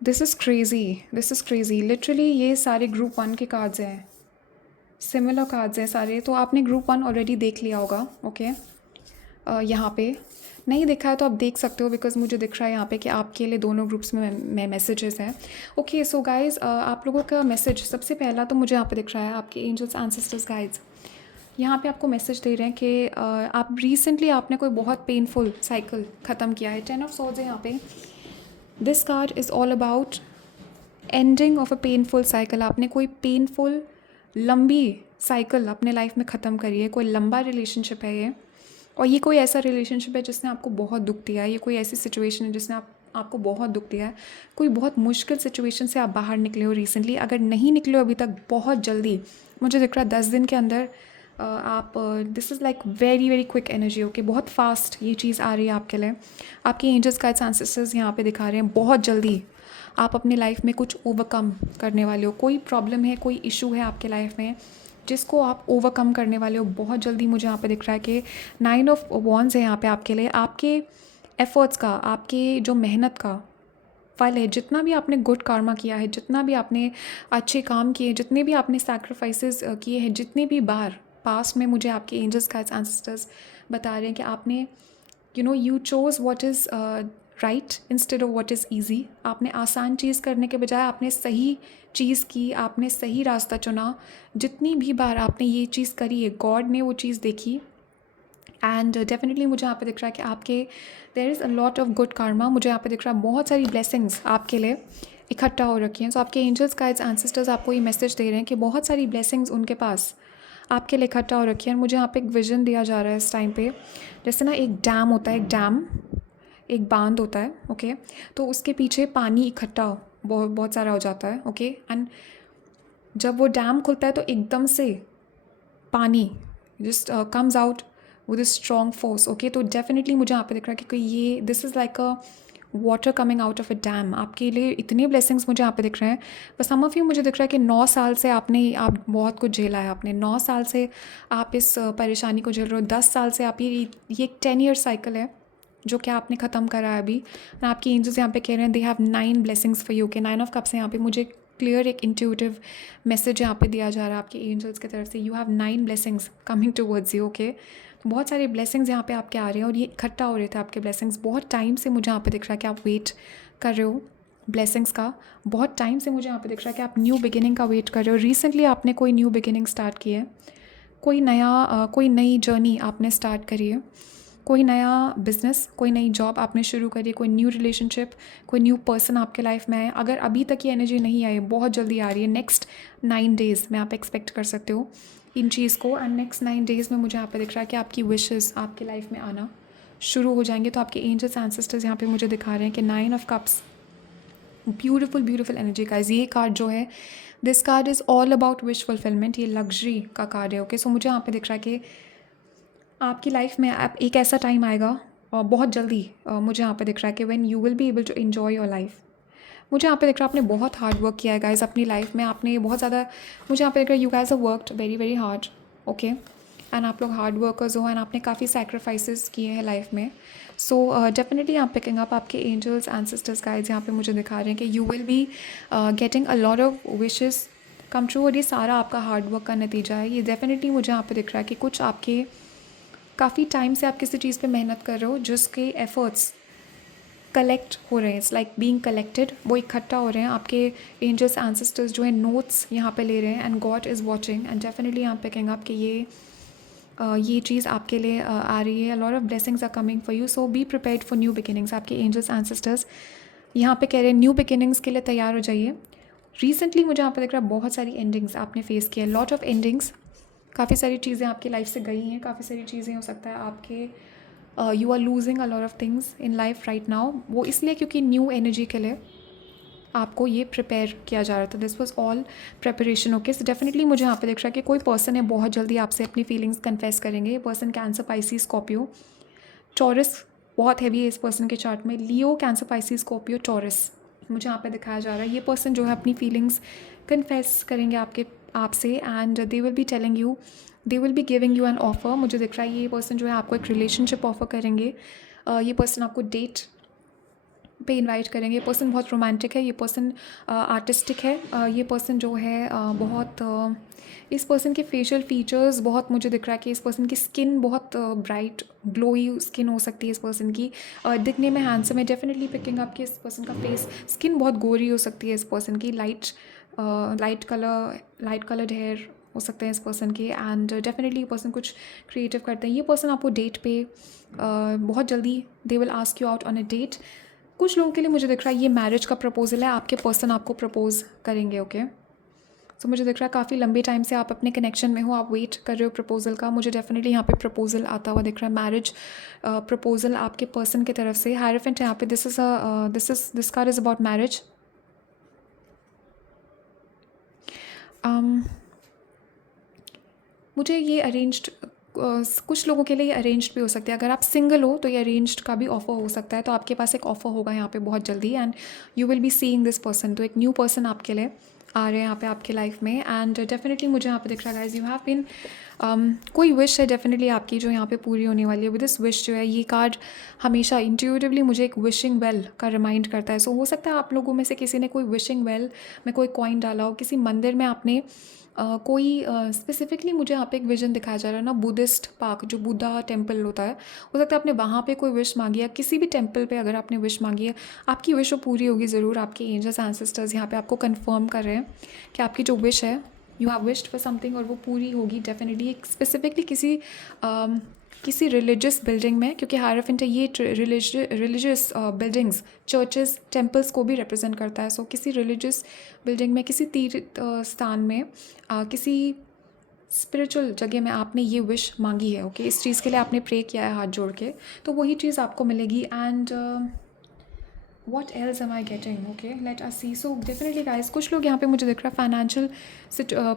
This is crazy literally. ये सारे ग्रुप 1 के कार्ड्स हैं, सिमिलर कार्ड्स हैं सारे। तो आपने ग्रुप 1 ऑलरेडी देख लिया होगा। ओके, यहाँ पे नहीं देखा है तो आप देख सकते हो, बिकॉज मुझे दिख रहा है यहाँ पे कि आपके लिए दोनों ग्रुप्स में मैसेजेस हैं। ओके, सो गाइज, आप लोगों का मैसेज सबसे पहला तो मुझे यहाँ पे दिख रहा है आपके एंजल्स एंसेस्टर्स गाइड्स यहाँ पे आपको मैसेज दे रहे हैं कि आप रिसेंटली आपने कोई बहुत पेनफुल साइकिल ख़त्म किया है। 10 ऑफ सोर्ड्स है यहाँ पे। This card is all about ending of a painful cycle. आपने कोई पेनफुल लंबी साइकिल अपने लाइफ में ख़त्म करी है, कोई लंबा रिलेशनशिप है ये, और ये कोई ऐसा रिलेशनशिप है जिसने आपको बहुत दुख दिया है। ये कोई ऐसी सिचुएशन है जिसने आपको बहुत दुख दिया है। कोई बहुत मुश्किल सिचुएशन से आप बाहर निकले हो रिसेंटली। अगर नहीं निकले हो अभी तक, बहुत जल्दी, मुझे दिख रहा है 10 दिन के अंदर आप, this is like very very quick energy. Okay, बहुत फास्ट ये चीज़ आ रही है आपके लिए। आपके एंजल्स गाइड्स एंसेस्टर्स यहाँ पे दिखा रहे हैं बहुत जल्दी आप अपने लाइफ में कुछ ओवरकम करने वाले हो। कोई प्रॉब्लम है, कोई इशू है आपके लाइफ में जिसको आप ओवरकम करने वाले हो बहुत जल्दी। मुझे यहाँ पे दिख रहा है कि 9 ऑफ वॉन्ड्स है यहाँ पे आपके लिए। आपके एफर्ट्स का, आपके जो मेहनत का फल है, जितना भी आपने गुड कार्मा किया है, जितना भी आपने अच्छे काम किए, जितने भी आपने सैक्रिफाइसेस किए हैं, जितने भी बार पास्ट में, मुझे आपके एंजल्स गाइड्स एंसेस्टर्स बता रहे हैं कि आपने you chose what is right instead of what is easy. आपने आसान चीज़ करने के बजाय आपने सही चीज़ की, आपने सही रास्ता चुना। जितनी भी बार आपने ये चीज़ करी है, गॉड ने वो चीज़ देखी एंड डेफिनेटली मुझे यहाँ पे दिख रहा है कि आपके there is a lot of good karma। मुझे यहाँ पे दिख रहा है बहुत सारी ब्लेसिंग्स आपके लिए इकट्ठा हो रखी हैं। सो आपके एंजल्स गाइड्स एंसेस्टर्स आपको ये मैसेज दे रहे हैं कि बहुत सारी ब्लेसिंग्स उनके पास आपके लिए इकट्ठा हो रखी है। और मुझे यहाँ पे एक विजन दिया जा रहा है इस टाइम पे, जैसे ना एक डैम होता है, एक डैम, एक बांध होता है, ओके। तो उसके पीछे पानी इकट्ठा बहुत बहुत सारा हो जाता है, ओके। एंड जब वो डैम खुलता है तो एकदम से पानी just comes out with strong force, okay. तो डेफिनेटली मुझे यहाँ पे दिख रहा है कि ये this is like a water coming out of a dam. आपके लिए इतने ब्लेसिंग्स मुझे यहाँ पे दिख रहे हैं। बस सम ऑफ यू मुझे दिख रहा है कि 9 साल से आप बहुत कुछ झेला है। आपने 9 साल से आप इस परेशानी को झेल रहे हो। 10 साल से आप ये एक 10 ईयर साइकिल है जो कि आपने ख़त्म करा है अभी। और आपकी एंजल्स यहाँ पे कह रहे हैं they have 9 blessings for you, के 9 ऑफ कप्स हैं यहाँ पे। मुझे क्लियर एक इंट्यूटिव मैसेज यहाँ पे दिया जा रहा है आपके एंजल्स की तरफ से, you have 9 blessings coming towards you, okay. बहुत सारे ब्लेसिंग्स यहाँ पे आपके आ रहे हैं और ये इकट्ठा हो रहे थे आपके ब्लेसिंग्स। बहुत टाइम से मुझे यहाँ पे दिख रहा है कि आप वेट कर रहे हो ब्लेसिंग्स का। बहुत टाइम से मुझे यहाँ पे दिख रहा है कि आप न्यू बिगिनिंग का वेट कर रहे हो। रिसेंटली आपने कोई न्यू बिगिनिंग स्टार्ट की है, कोई नई जर्नी आपने स्टार्ट करी है, कोई नया बिजनेस, कोई नई जॉब आपने शुरू करी है, कोई न्यू रिलेशनशिप, कोई न्यू पर्सन आपके लाइफ में आए। अगर अभी तक ये एनर्जी नहीं आई, बहुत जल्दी आ रही है। नेक्स्ट 9 डेज़ में आप एक्सपेक्ट कर सकते हो इन चीज़ को। एंड नेक्स्ट 9 डेज़ में मुझे यहाँ पे दिख रहा है कि आपकी विशेज़ आपके लाइफ में आना शुरू हो जाएंगे। तो आपके एंजल्स एंसेस्टर्स यहाँ पे मुझे दिखा रहे हैं कि 9 of cups, beautiful beautiful energy guys. ये कार्ड जो है, this card is all about wish fulfilment. ये लग्जरी का कार्ड है, ओके। सो मुझे यहाँ पे दिख रहा है कि आपकी लाइफ में आप एक ऐसा टाइम आएगा और बहुत जल्दी मुझे यहाँ पे दिख रहा है कि when you will be able to enjoy your life. मुझे यहाँ पे दिख रहा है आपने बहुत हार्ड वर्क किया है गाइस अपनी लाइफ में। आपने बहुत ज़्यादा, मुझे यहाँ पे दिख रहा है you guys have worked very very hard, okay. And आप लोग हार्ड वर्कर्स हो एंड आपने काफ़ी सैक्रिफाइसेस किए हैं लाइफ में। सो डेफिनेटली यहाँ पिकिंग अप आपके एंजल्स एंसेस्टर्स गाइड्स यहाँ पे मुझे दिखा रहे हैं कि you will be getting a lot of wishes come true. और ये सारा आपका हार्ड वर्क का नतीजा है। ये डेफिनेटली मुझे यहाँ पे दिख रहा है कि कुछ आपके काफ़ी टाइम से आप किसी चीज़ पे मेहनत कर रहे हो जिसके एफर्ट्स कलेक्ट हो रहे हैं, इट्स लाइक बीइंग कलेक्टेड, वो इकट्ठा हो रहे हैं। आपके एंजल्स एंसेस्टर्स जो है नोट्स यहाँ पे ले रहे हैं and God is watching. And definitely यहाँ पे कहेंगे आपके ये चीज़ आपके लिए आ रही है। Lot of blessings are coming for you, so be prepared for new beginnings. आपके एंजल्स एंसेस्टर्स यहाँ पे कह रहे हैं न्यू बिगिनिंग्स के लिए तैयार हो जाइए। रिसेंटली मुझे यहाँ पे दिख रहा है बहुत सारी एंडिंग्स आपने फेस किया है, लॉट ऑफ एंडिंग्स। काफ़ी सारी चीज़ें आपकी लाइफ से गई हैं, काफ़ी सारी चीज़ें हो सकता है आपके you are losing a lot of things in life right now. वो इसलिए क्योंकि न्यू एनर्जी के लिए आपको ये प्रिपेयर किया जा रहा था। This was all preparation, okay. So definitely मुझे यहाँ पे दिख रहा है कि कोई पर्सन है बहुत जल्दी आपसे अपनी फीलिंग्स कन्फेस करेंगे। ये person cancer, Pisces, Scorpio, taurus बहुत हैवी है इस पर्सन के चार्ट में। लियो, कैंसर, पाइसिस, स्कॉर्पियो, टॉरस मुझे यहाँ पे दिखाया जा रहा है। ये पर्सन जो है अपनी फीलिंग्स कन्फेस करेंगे आपसे and they will be telling you, they will be giving you N offer. मुझे दिख रहा है ये पर्सन जो है आपको एक रिलेशनशिप ऑफ़र करेंगे। ये पर्सन आपको डेट पे इनवाइट करेंगे। ये पर्सन बहुत रोमांटिक है, ये पर्सन आर्टिस्टिक है। ये पर्सन जो है इस पर्सन के फेशियल फीचर्स बहुत, मुझे दिख रहा है कि इस पर्सन की स्किन बहुत ब्राइट ग्लोई स्किन हो सकती है इस पर्सन की। दिखने में हैंडसम है, डेफिनेटली पिकिंग अप कि इस पर्सन का फेस स्किन बहुत गोरी हो सकती है इस पर्सन की। लाइट कलर्ड हेयर हो सकते हैं इस पर्सन के। एंड डेफिनेटली ये पर्सन कुछ क्रिएटिव करते हैं। ये पर्सन आपको डेट पे बहुत जल्दी they will ask you out on a date. कुछ लोगों के लिए मुझे दिख रहा है ये मैरिज का प्रपोजल है, आपके पर्सन आपको प्रपोज करेंगे, ओके। सो मुझे दिख रहा है काफ़ी लंबे टाइम से आप अपने कनेक्शन में हो, आप वेट कर रहे हो प्रपोजल का। मुझे डेफिनेटली यहाँ पे प्रपोजल आता हुआ दिख रहा है, मैरिज प्रपोजल आपके पर्सन की तरफ से। हायरफेंट यहाँ पे this card is about marriage. मुझे ये अरेंज्ड, कुछ लोगों के लिए ये अरेंज्ड भी हो सकता है। अगर आप सिंगल हो तो ये अरेंज्ड का भी ऑफ़र हो सकता है। तो आपके पास एक ऑफ़र होगा यहाँ पे बहुत जल्दी and you will be seeing this person. तो एक न्यू पर्सन आपके लिए आ रहे हैं यहाँ पे आपके लाइफ में। एंड डेफिनेटली मुझे यहाँ पे दिख रहा है गाइस, यू हैव बीन कोई विश है डेफिनेटली आपकी जो यहाँ पे पूरी होने वाली है विद दिस विश। जो है ये कार्ड हमेशा इंट्यूटिवली मुझे एक विशिंग वेल का रिमाइंड करता है। सो हो सकता है आप लोगों में से किसी ने कोई विशिंग वेल में कोई कॉइन डाला हो, किसी मंदिर में आपने कोई स्पेसिफिकली मुझे यहाँ पे एक विजन दिखाया जा रहा है ना, बुद्धिस्ट पार्क जो बुद्धा टेम्पल होता है, हो सकता है आपने वहाँ पे कोई विश मांगी है। किसी भी टेम्पल पे अगर आपने विश मांगी है, आपकी विश वो पूरी होगी ज़रूर। आपके एंजल्स एंसेस्टर्स यहाँ पे आपको कंफर्म कर रहे हैं कि आपकी जो विश है, you have wished for something और वो पूरी होगी डेफिनेटली। एक स्पेसिफिकली किसी किसी रिलीजियस बिल्डिंग में, क्योंकि हायराफेंट है ये रिलीजियस बिल्डिंग्स, चर्चेस, टेम्पल्स को भी रिप्रेजेंट करता है. सो किसी रिलीजियस बिल्डिंग में, किसी तीर्थ स्थान में, किसी स्पिरिचुअल जगह में आपने ये विश मांगी है. ओके, इस चीज़ के लिए आपने प्रे किया है हाथ जोड़ के, तो वही चीज़ आपको मिलेगी. And what else am I getting? Okay, let us see. So definitely guys, कुछ लोग यहाँ पे मुझे दिख रहा है फाइनेंशियल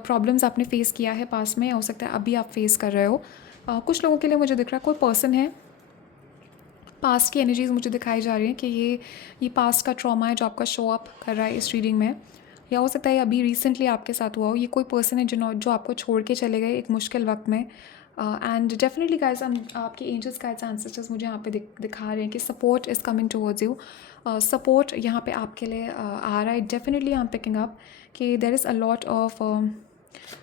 प्रॉब्लम्स आपने फेस किया है पास में, हो सकता है अभी आप फेस कर रहे हो. कुछ लोगों के लिए मुझे दिख रहा है कोई पर्सन है, पास्ट की एनर्जीज मुझे दिखाई जा रही हैं कि ये पास्ट का ट्रॉमा है जो आपका शो अप कर रहा है इस रीडिंग में, या हो सकता है ये अभी रिसेंटली आपके साथ हुआ हो. ये कोई पर्सन है जो आपको छोड़ के चले गए एक मुश्किल वक्त में. एंड डेफिनेटली गाइज, आपके एंजल्स गाइड्स एंसेस्टर्स मुझे यहाँ पे दिखा रहे हैं कि support is coming towards you. Support यहाँ पे आपके लिए आ रहा है. Definitely I am picking up कि there is a lot of.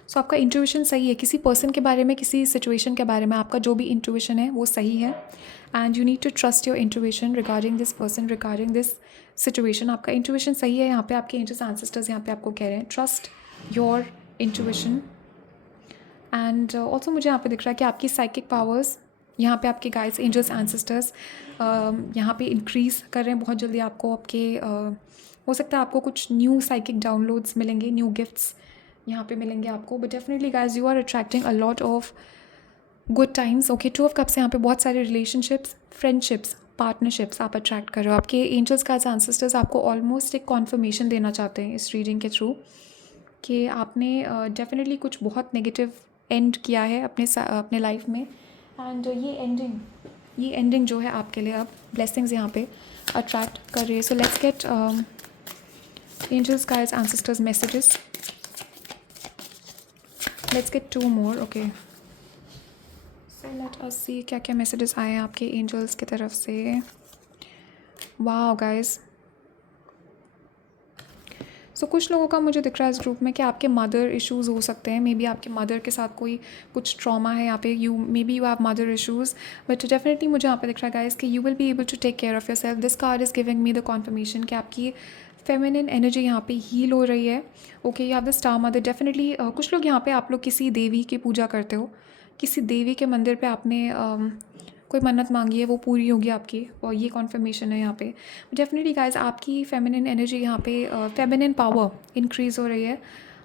So आपका इंट्यूशन सही है किसी पर्सन के बारे में, किसी सिचुएशन के बारे में. आपका जो भी इंट्यूशन है वो सही है. And you need to trust your intuition regarding this person, regarding this situation. आपका इंट्यूशन सही है. यहाँ पे आपके एंजल्स एंसेस्टर्स यहाँ पे आपको कह रहे हैं trust your intuition. And also मुझे यहाँ पे दिख रहा है कि आपकी साइकिक पावर्स, यहाँ पे आपके गाइड्स, एंजल्स, एंसेस्टर्स यहाँ पे इंक्रीज़ कर रहे हैं बहुत जल्दी. आपको आपके हो सकता है आपको कुछ न्यू साइकिक डाउनलोड्स मिलेंगे, न्यू गिफ्ट्स यहाँ पे मिलेंगे आपको. But definitely guys, you are attracting a lot of good times. Okay, 2 of cups, यहाँ पे बहुत सारे रिलेशनशिप्स, फ्रेंडशिप्स, पार्टनरशिप्स आप अट्रैक्ट कर रहे हो. आपके एंजल्स गाइड्स एंसेस्टर्स आपको ऑलमोस्ट एक कॉन्फर्मेशन देना चाहते हैं इस रीडिंग के थ्रू कि आपने डेफिनेटली कुछ बहुत नेगेटिव एंड किया है अपने लाइफ में. एंड ये एंडिंग जो है आपके लिए अब ब्लेसिंग्स यहाँ पे अट्रैक्ट कर रही है. So let's get angels guides ancestors messages. Let's get 2 more. Okay, so let us see क्या क्या मैसेजेस आए हैं आपके एंजल्स की तरफ से. वाह गाइज, सो कुछ लोगों का मुझे दिख रहा है इस ग्रुप में कि आपके मदर इश्यूज़ हो सकते हैं. मे बी आपके मदर के साथ कोई कुछ ट्रॉमा है यहाँ पे. Maybe you have mother issues, but definitely मुझे यहाँ पे दिख रहा है गाइस कि you will be able to take care of yourself. This card is giving me the confirmation कि आपकी फेमिनिन एनर्जी यहाँ पे हील हो रही है. Okay, you have the star mother. Definitely कुछ लोग यहाँ पे, आप लोग किसी देवी की पूजा करते हो, किसी देवी के मंदिर पे आपने कोई मन्नत मांगी है, वो पूरी होगी आपकी, और ये कॉन्फर्मेशन है यहाँ पे. डेफिनेटली गाइज, आपकी फेमिनिन एनर्जी यहाँ पे, फेमिनिन पावर इंक्रीज़ हो रही है,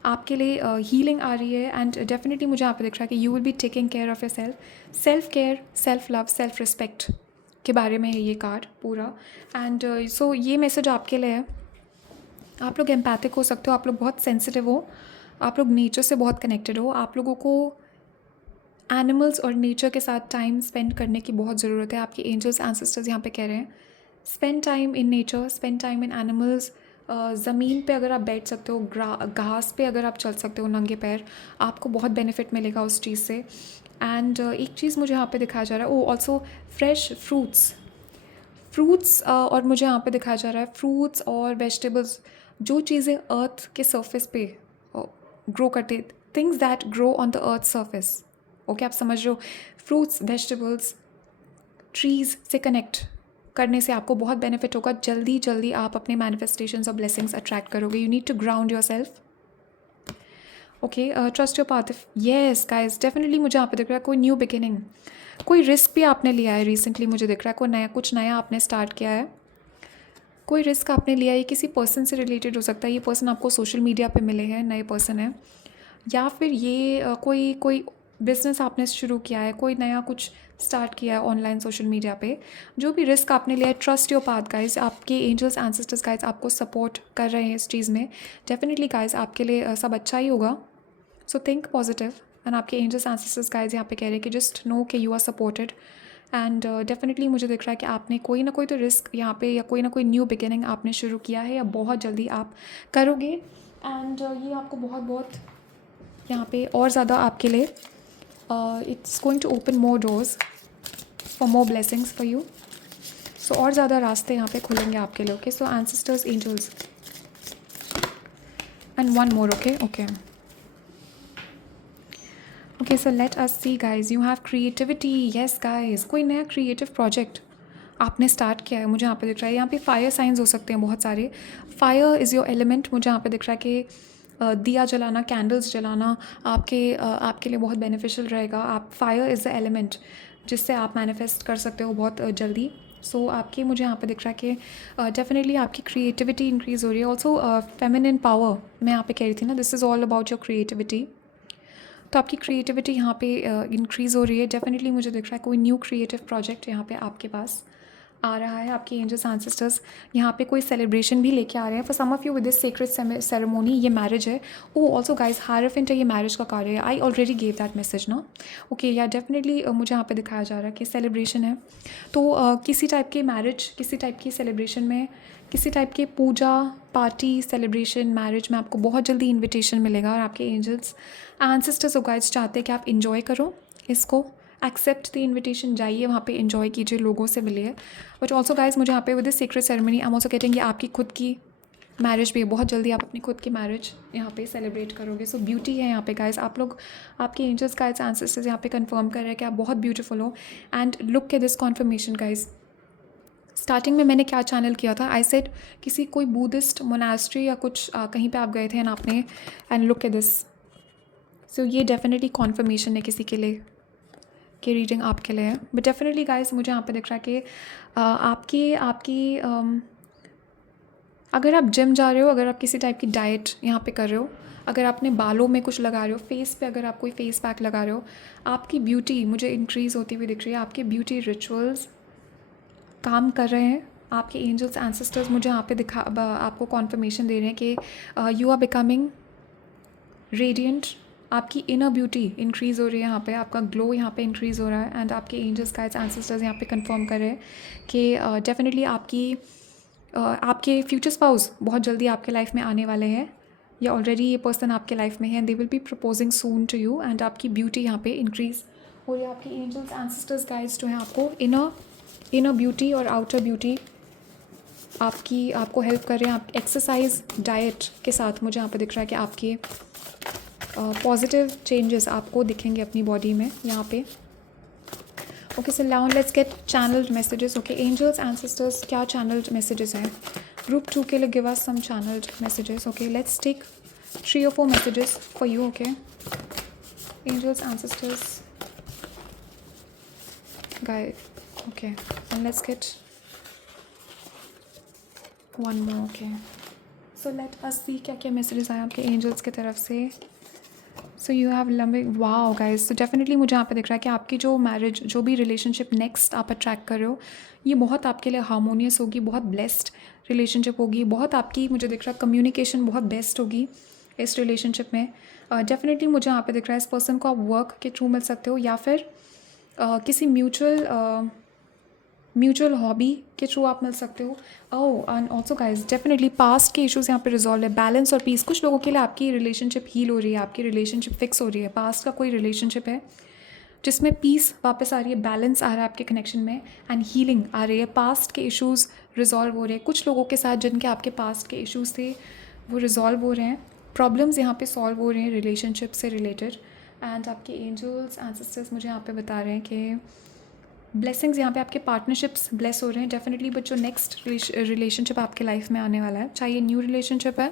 आपके लिए हीलिंग आ रही है. एंड डेफिनेटली मुझे यहाँ पे दिख रहा है कि you will be taking care of your self. Self care, self love, self respect के बारे में है ये कार्ड पूरा. एंड सो ये मैसेज आपके लिए है. आप लोग एम्पैथिक हो सकते हो, आप लोग बहुत सेंसिटिव हो, आप लोग नेचर से बहुत कनेक्टेड हो. आप लोगों को एनिमल्स और नेचर के साथ टाइम स्पेंड करने की बहुत ज़रूरत है. आपके एंजल्स एंसेस्टर्स यहाँ पे कह रहे हैं spend time in nature, spend time in animals. ज़मीन पे अगर आप बैठ सकते हो, घास पे अगर आप चल सकते हो नंगे पैर, आपको बहुत बेनिफिट मिलेगा उस चीज़ से. एंड एक चीज़ मुझे यहाँ पे दिखाया जा रहा है, ऑल्सो फ्रेश फ्रूट्स और मुझे यहाँ पे दिखाया जा रहा है फ्रूट्स और वेजिटेबल्स, जो चीज़ें अर्थ के सरफेस पे ग्रो करते, things that grow on the earth surface. Okay, आप समझ रहे हो. फ्रूट्स, वेजिटेबल्स, ट्रीज़ से कनेक्ट करने से आपको बहुत बेनिफिट होगा. जल्दी आप अपने मैनिफेस्टेशंस और ब्लेसिंग्स अट्रैक्ट करोगे. You need to ground yourself. Okay, trust your path. Yes guys, definitely मुझे यहाँ पे दिख रहा है कोई न्यू बिगिनिंग, कोई रिस्क भी आपने लिया है रिसेंटली. मुझे दिख रहा है कुछ नया आपने स्टार्ट किया है, कोई रिस्क आपने लिया है. किसी पर्सन से रिलेटेड हो सकता है. ये पर्सन आपको सोशल मीडिया पे मिले हैं, नए पर्सन है, या फिर ये कोई बिज़नेस आपने शुरू किया है, कोई नया कुछ स्टार्ट किया है ऑनलाइन सोशल मीडिया पे. जो भी रिस्क आपने लिया है, ट्रस्ट योर पाथ गाइज. आपके एंजल्स एंसेस्टर्स गाइज आपको सपोर्ट कर रहे हैं इस चीज़ में. डेफिनेटली गाइज, आपके लिए सब अच्छा ही होगा. So think positive. एंड आपके एंजल्स एंसेस्टर्स गाइज यहाँ पे कह रहे हैं कि जस्ट नो कि you are supported. And definitely मुझे दिख रहा है कि आपने कोई ना कोई तो रिस्क यहाँ पे, या कोई ना कोई न्यू बिगिनिंग आपने शुरू किया है, या बहुत जल्दी आप करोगे. एंड ये आपको बहुत यहाँ पे और ज़्यादा आपके लिए it's going to open more doors for more blessings for you. So और ज़्यादा रास्ते यहाँ पे खुलेंगे आपके लिए. Okay, so ancestors, angels and one more. Okay, so let us see guys, you have creativity. Yes guys, कोई नया creative project आपने स्टार्ट किया है. मुझे यहाँ पे दिख रहा है, यहाँ पे फायर साइंस हो सकते हैं बहुत सारे. Fire is your element. मुझे यहाँ पे दिख रहा है कि दिया जलाना, कैंडल्स जलाना आपके लिए बहुत बेनिफिशियल रहेगा. आप फायर इज़ द एलिमेंट. जिससे आप मैनिफेस्ट कर सकते हो बहुत जल्दी। सो आपकी मुझे यहाँ पे दिख रहा है कि डेफिनेटली आपकी क्रिएटिविटी इंक्रीज़ हो रही है। ऑल्सो फेमिनिन पावर मैं यहाँ पे कह रही थी ना, this is all about your creativity. तो आपकी क्रिएटिविटी यहाँ पे इंक्रीज़ हो रही है। डेफिनेटली मुझे दिख रहा है कोई न्यू क्रिएटिव प्रोजेक्ट यहाँ पे आपके पास आ रहा है। आपके एंजल्स एंसेस्टर्स यहाँ पे कोई सेलिब्रेशन भी लेके आ रहे हैं। For some of you with this secret ceremony, ये मैरिज है। ओ ऑल्सो गाइज, हायरफेंट है, ये मैरिज का कार्य है। I already gave that message ना। ओके या डेफिनेटली मुझे यहाँ पे दिखाया जा रहा है कि सेलिब्रेशन है। तो किसी टाइप की मैरिज, किसी टाइप की सेलिब्रेशन में, किसी टाइप की पूजा पार्टी सेलिब्रेशन मैरिज में आपको बहुत जल्दी इन्विटेशन मिलेगा। और आपके एंजल्स एंसेस्टर्स गाइड्स चाहते हैं कि आप इन्जॉय करो इसको, एक्सेप्ट द इन्विटेशन, जाइए वहाँ पे इन्जॉय कीजिए, लोगों से मिलिए। बट ऑल्सो गाइज मुझे यहाँ पे with this secret ceremony I am also getting आपकी खुद की मैरिज भी है। बहुत जल्दी आप अपनी खुद की मैरिज यहाँ पे सेलिब्रेट करोगे। सो ब्यूटी है यहाँ पे गाइज। आप लोग, आपके एंजल्स गाइड्स एंसेस्टर्स यहाँ पे कंफर्म कर रहे हैं कि आप बहुत ब्यूटीफुल हो। And look at this conformation guys. Starting में मैंने क्या चैनल किया था, आई सेड किसी कोई बुद्धिस्ट मोनास्ट्री या कुछ कहीं पे आप गए थे ना आपने, एंड लुक एट दिस। सो ये डेफिनेटली कॉन्फर्मेशन है किसी के लिए कि रीडिंग आपके लिए है। बट डेफिनेटली गाइस मुझे यहाँ पे दिख रहा है कि आपकी अगर आप जिम जा रहे हो, अगर आप किसी टाइप की डाइट यहाँ पे कर रहे हो, अगर आपने बालों में कुछ लगा रहे हो, फेस पे अगर आप कोई फेस पैक लगा रहे हो, आपकी ब्यूटी मुझे इंक्रीज़ होती हुई दिख रही है। आपके ब्यूटी रिचुअल्स काम कर रहे हैं। आपके एंजल्स एंसेस्टर्स मुझे यहाँ पे आपको कॉन्फर्मेशन दे रहे हैं कि यू आर बिकमिंग रेडियंट। आपकी इनर ब्यूटी इंक्रीज़ हो रही है यहाँ पे, आपका ग्लो यहाँ पे इंक्रीज़ हो रहा है। एंड आपके एंजल्स गाइड्स एंसेस्टर्स यहाँ पे कंफर्म कर रहे हैं कि डेफिनेटली आपके फ्यूचर स्पाउस बहुत जल्दी आपके लाइफ में आने वाले हैं, या ऑलरेडी ये पर्सन आपके लाइफ में है, they will be proposing soon to you. And आपकी ब्यूटी यहाँ पे इंक्रीज़ हो रही है। आपके एंजल्स एंसेस्टर्स गाइड्स जो हैं आपको इनर ब्यूटी और आउटर ब्यूटी आपको हेल्प कर रहे हैं। आप एक्सरसाइज डाइट के साथ मुझे यहाँ पे दिख रहा है कि आपके पॉजिटिव चेंजेस आपको दिखेंगे अपनी बॉडी में यहाँ पे। Okay so now let's get channelled messages. Okay angels ancestors क्या चैनल्ड मैसेजेस हैं ग्रुप 2 के लिए? Give us some channelled messages. Okay let's take 3 or 4 messages for you. Okay angels ancestors guide. Okay and let's get one more. Okay so let us see क्या क्या messages आए आपके angels की तरफ से। So you have loving, wow guys. So definitely मुझे यहाँ पे दिख रहा है कि आपकी जो मैरिज, जो भी रिलेशनशिप नेक्स्ट आप अट्रैक्ट कर रहे हो, ये बहुत आपके लिए हार्मोनियस होगी, बहुत ब्लेस्ड रिलेशनशिप होगी। बहुत आपकी मुझे दिख रहा है कम्युनिकेशन बहुत बेस्ट होगी इस रिलेशनशिप में। डेफिनेटली मुझे यहाँ पे दिख रहा है इस पर्सन को आप वर्क के थ्रू मिल सकते हो, या फिर किसी म्यूचुअल हॉबी के थ्रू आप मिल सकते हो। Oh and also guys definitely past के इश्यूज़ यहाँ पे रिजॉल्व है। बैलेंस और पीस, कुछ लोगों के लिए आपकी रिलेशनशिप हील हो रही है, आपकी रिलेशनशिप फिक्स हो रही है। पास्ट का कोई रिलेशनशिप है जिसमें पीस वापस आ रही है, बैलेंस आ रहा है आपके कनेक्शन में, एंड हीलिंग आ रही है। पास्ट के इश्यूज़ रिजॉल्व हो रहे हैं। कुछ लोगों के साथ जिनके आपके पास्ट के इश्यूज़ थे वो रिजॉल्व हो रहे हैं। प्रॉब्लम्स यहाँ पे सॉल्व हो रहे हैं रिलेशनशिप से रिलेटेड। एंड आपके एंजल्स एंसेस्टर्स मुझे यहाँ पे बता रहे हैं कि ब्लेसिंग्स यहाँ पे आपके पार्टनरशिप्स ब्लेस हो रहे हैं डेफिनेटली। बट जो नेक्स्ट रिलेशनशिप आपके लाइफ में आने वाला है, चाहे ये न्यू रिलेशनशिप है,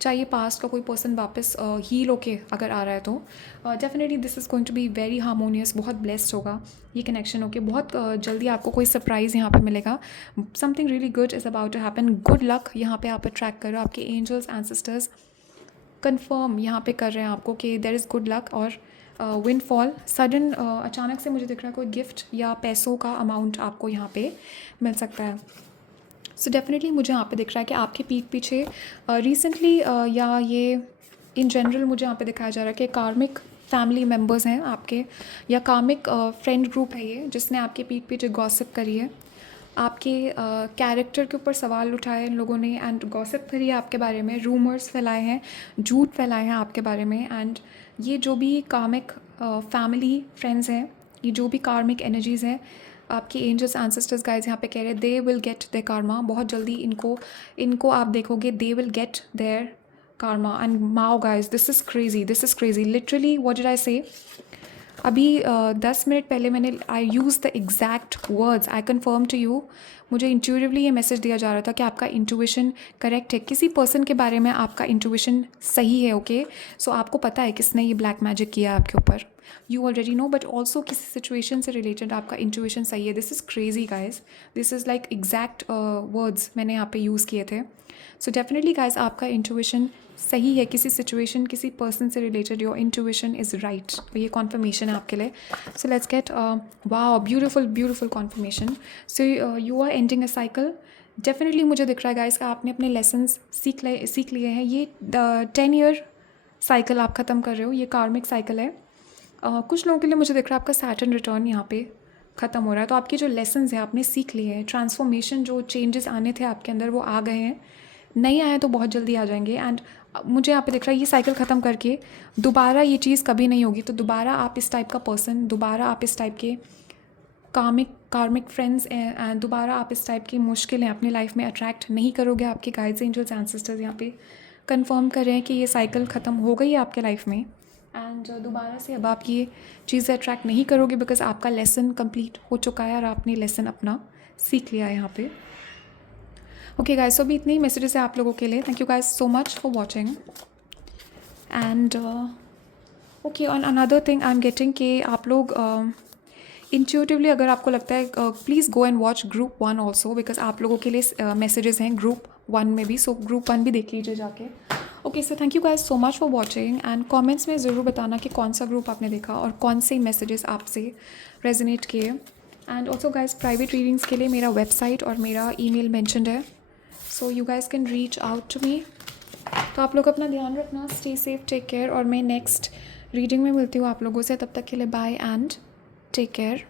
चाहे ये पास्ट का कोई पर्सन वापस हील होके अगर आ रहा है, तो definitely this is going to be very harmonious. बहुत ब्लेस्ड होगा ये कनेक्शन होके। बहुत जल्दी आपको कोई सरप्राइज़ यहाँ पे मिलेगा। Something really good is about to happen. Good luck यहाँ पे आप अट्रैक्ट करो। आपके एंजल्स एंसेस्टर्स कंफर्म यहाँ पे कर रहे हैं आपको कि देयर इज़ गुड लक और विंडफॉल। सडन अचानक से मुझे दिख रहा है कोई गिफ्ट या पैसों का अमाउंट आपको यहाँ पे मिल सकता है। सो डेफिनेटली मुझे यहाँ पे दिख रहा है कि आपके पीठ पीछे रिसेंटली या ये इन जनरल मुझे यहाँ पे दिखाया जा रहा है कि कार्मिक फैमिली मेम्बर्स हैं आपके, या कार्मिक फ्रेंड ग्रुप है ये जिसने आपके पीठ पीछे गॉसिप करी है, आपके कैरेक्टर के ऊपर सवाल उठाए इन लोगों ने, एंड गॉसिप करी है आपके बारे में, रूमर्स फैलाए हैं, झूठ फैलाए हैं आपके बारे में। एंड ये जो भी कार्मिक फैमिली फ्रेंड्स हैं, ये जो भी कार्मिक एनर्जीज़ हैं, आपके एंजल्स एंसेस्टर्स गाइज यहाँ पे कह रहे हैं they will get their karma. बहुत जल्दी इनको आप देखोगे, they will get their karma. And wow guys, this is crazy literally. What did I say? अभी 10 मिनट पहले मैंने I use the exact words, I confirm to you मुझे intuitively ये मैसेज दिया जा रहा था कि आपका इंट्यूशन करेक्ट है, किसी पर्सन के बारे में आपका इंट्यूशन सही है, ओके। सो आपको पता है किसने ये ब्लैक मैजिक किया है आपके ऊपर, you already know, but also किसी सिचुएशन से रिलेटेड आपका इंट्यूशन सही है। This is crazy guys, this is like exact words मैंने यहाँ पे यूज़ किए थे। सो डेफिनेटली गाइज आपका इंट्यूशन सही है, किसी सिचुएशन किसी पर्सन से related your intuition is right, ये कॉन्फर्मेशन है आपके लिए। So let's get wow beautiful beautiful confirmation. So you are ending a cycle. Definitely मुझे दिख रहा है गाइज का आपने अपने लेसन्स सीख लिए हैं। ये 10 ईयर साइकिल आप ख़त्म कर रहे हो, ये कार्मिक साइकिल है। कुछ लोगों के लिए मुझे दिख रहा है आपका सैटर्न रिटर्न यहाँ पे ख़त्म हो रहा है, तो आपके जो लेसन्स हैं आपने सीख लिए हैं, ट्रांसफॉर्मेशन जो चेंजेस आने थे आपके अंदर वो आ गए हैं, नहीं आए तो बहुत जल्दी आ जाएंगे। एंड मुझे यहाँ पे दिख रहा है ये साइकिल ख़त्म करके दोबारा ये चीज़ कभी नहीं होगी, तो दोबारा आप इस टाइप का पर्सन, दोबारा आप इस टाइप के कार्मिक फ्रेंड्स एंड दोबारा आप इस टाइप की मुश्किलें अपनी लाइफ में अट्रैक्ट नहीं करोगे। आपके गाइड्स एंजल्स एंसेस्टर्स यहाँ पे कंफर्म कर रहे हैं कि ये साइकिल ख़त्म हो गई है आपके लाइफ में, एंड दोबारा से अब आप ये चीज़ें अट्रैक्ट नहीं करोगे, बिकॉज आपका लेसन कंप्लीट हो चुका है और आपने लेसन अपना सीख लिया है यहाँ पे। ओके गाइस, सो अभी इतने ही मैसेजेस है आप लोगों के लिए। Thank you guys so much for watching. And okay, on another thing I am getting कि आप लोग इंट्यूटिवली अगर आपको लगता है, please go and watch group 1 also, because आप लोगों के लिए मैसेजेस हैं ग्रुप 1 में भी, सो ग्रुप 1 भी देख लीजिए जाके। Okay, so thank you guys so much for watching, and comments में ज़रूर बताना कि कौन सा ग्रुप आपने देखा और कौन से मैसेजेस आपसे रेजोनेट किए। And also guys private readings के लिए मेरा वेबसाइट और मेरा ईमेल मेंशन्ड है, so you guys can reach out to me. तो आप लोग अपना ध्यान रखना, स्टे सेफ, टेक केयर, और मैं नेक्स्ट रीडिंग में मिलती हूँ आप लोगों से। तब तक के लिए बाय एंड टेक केयर।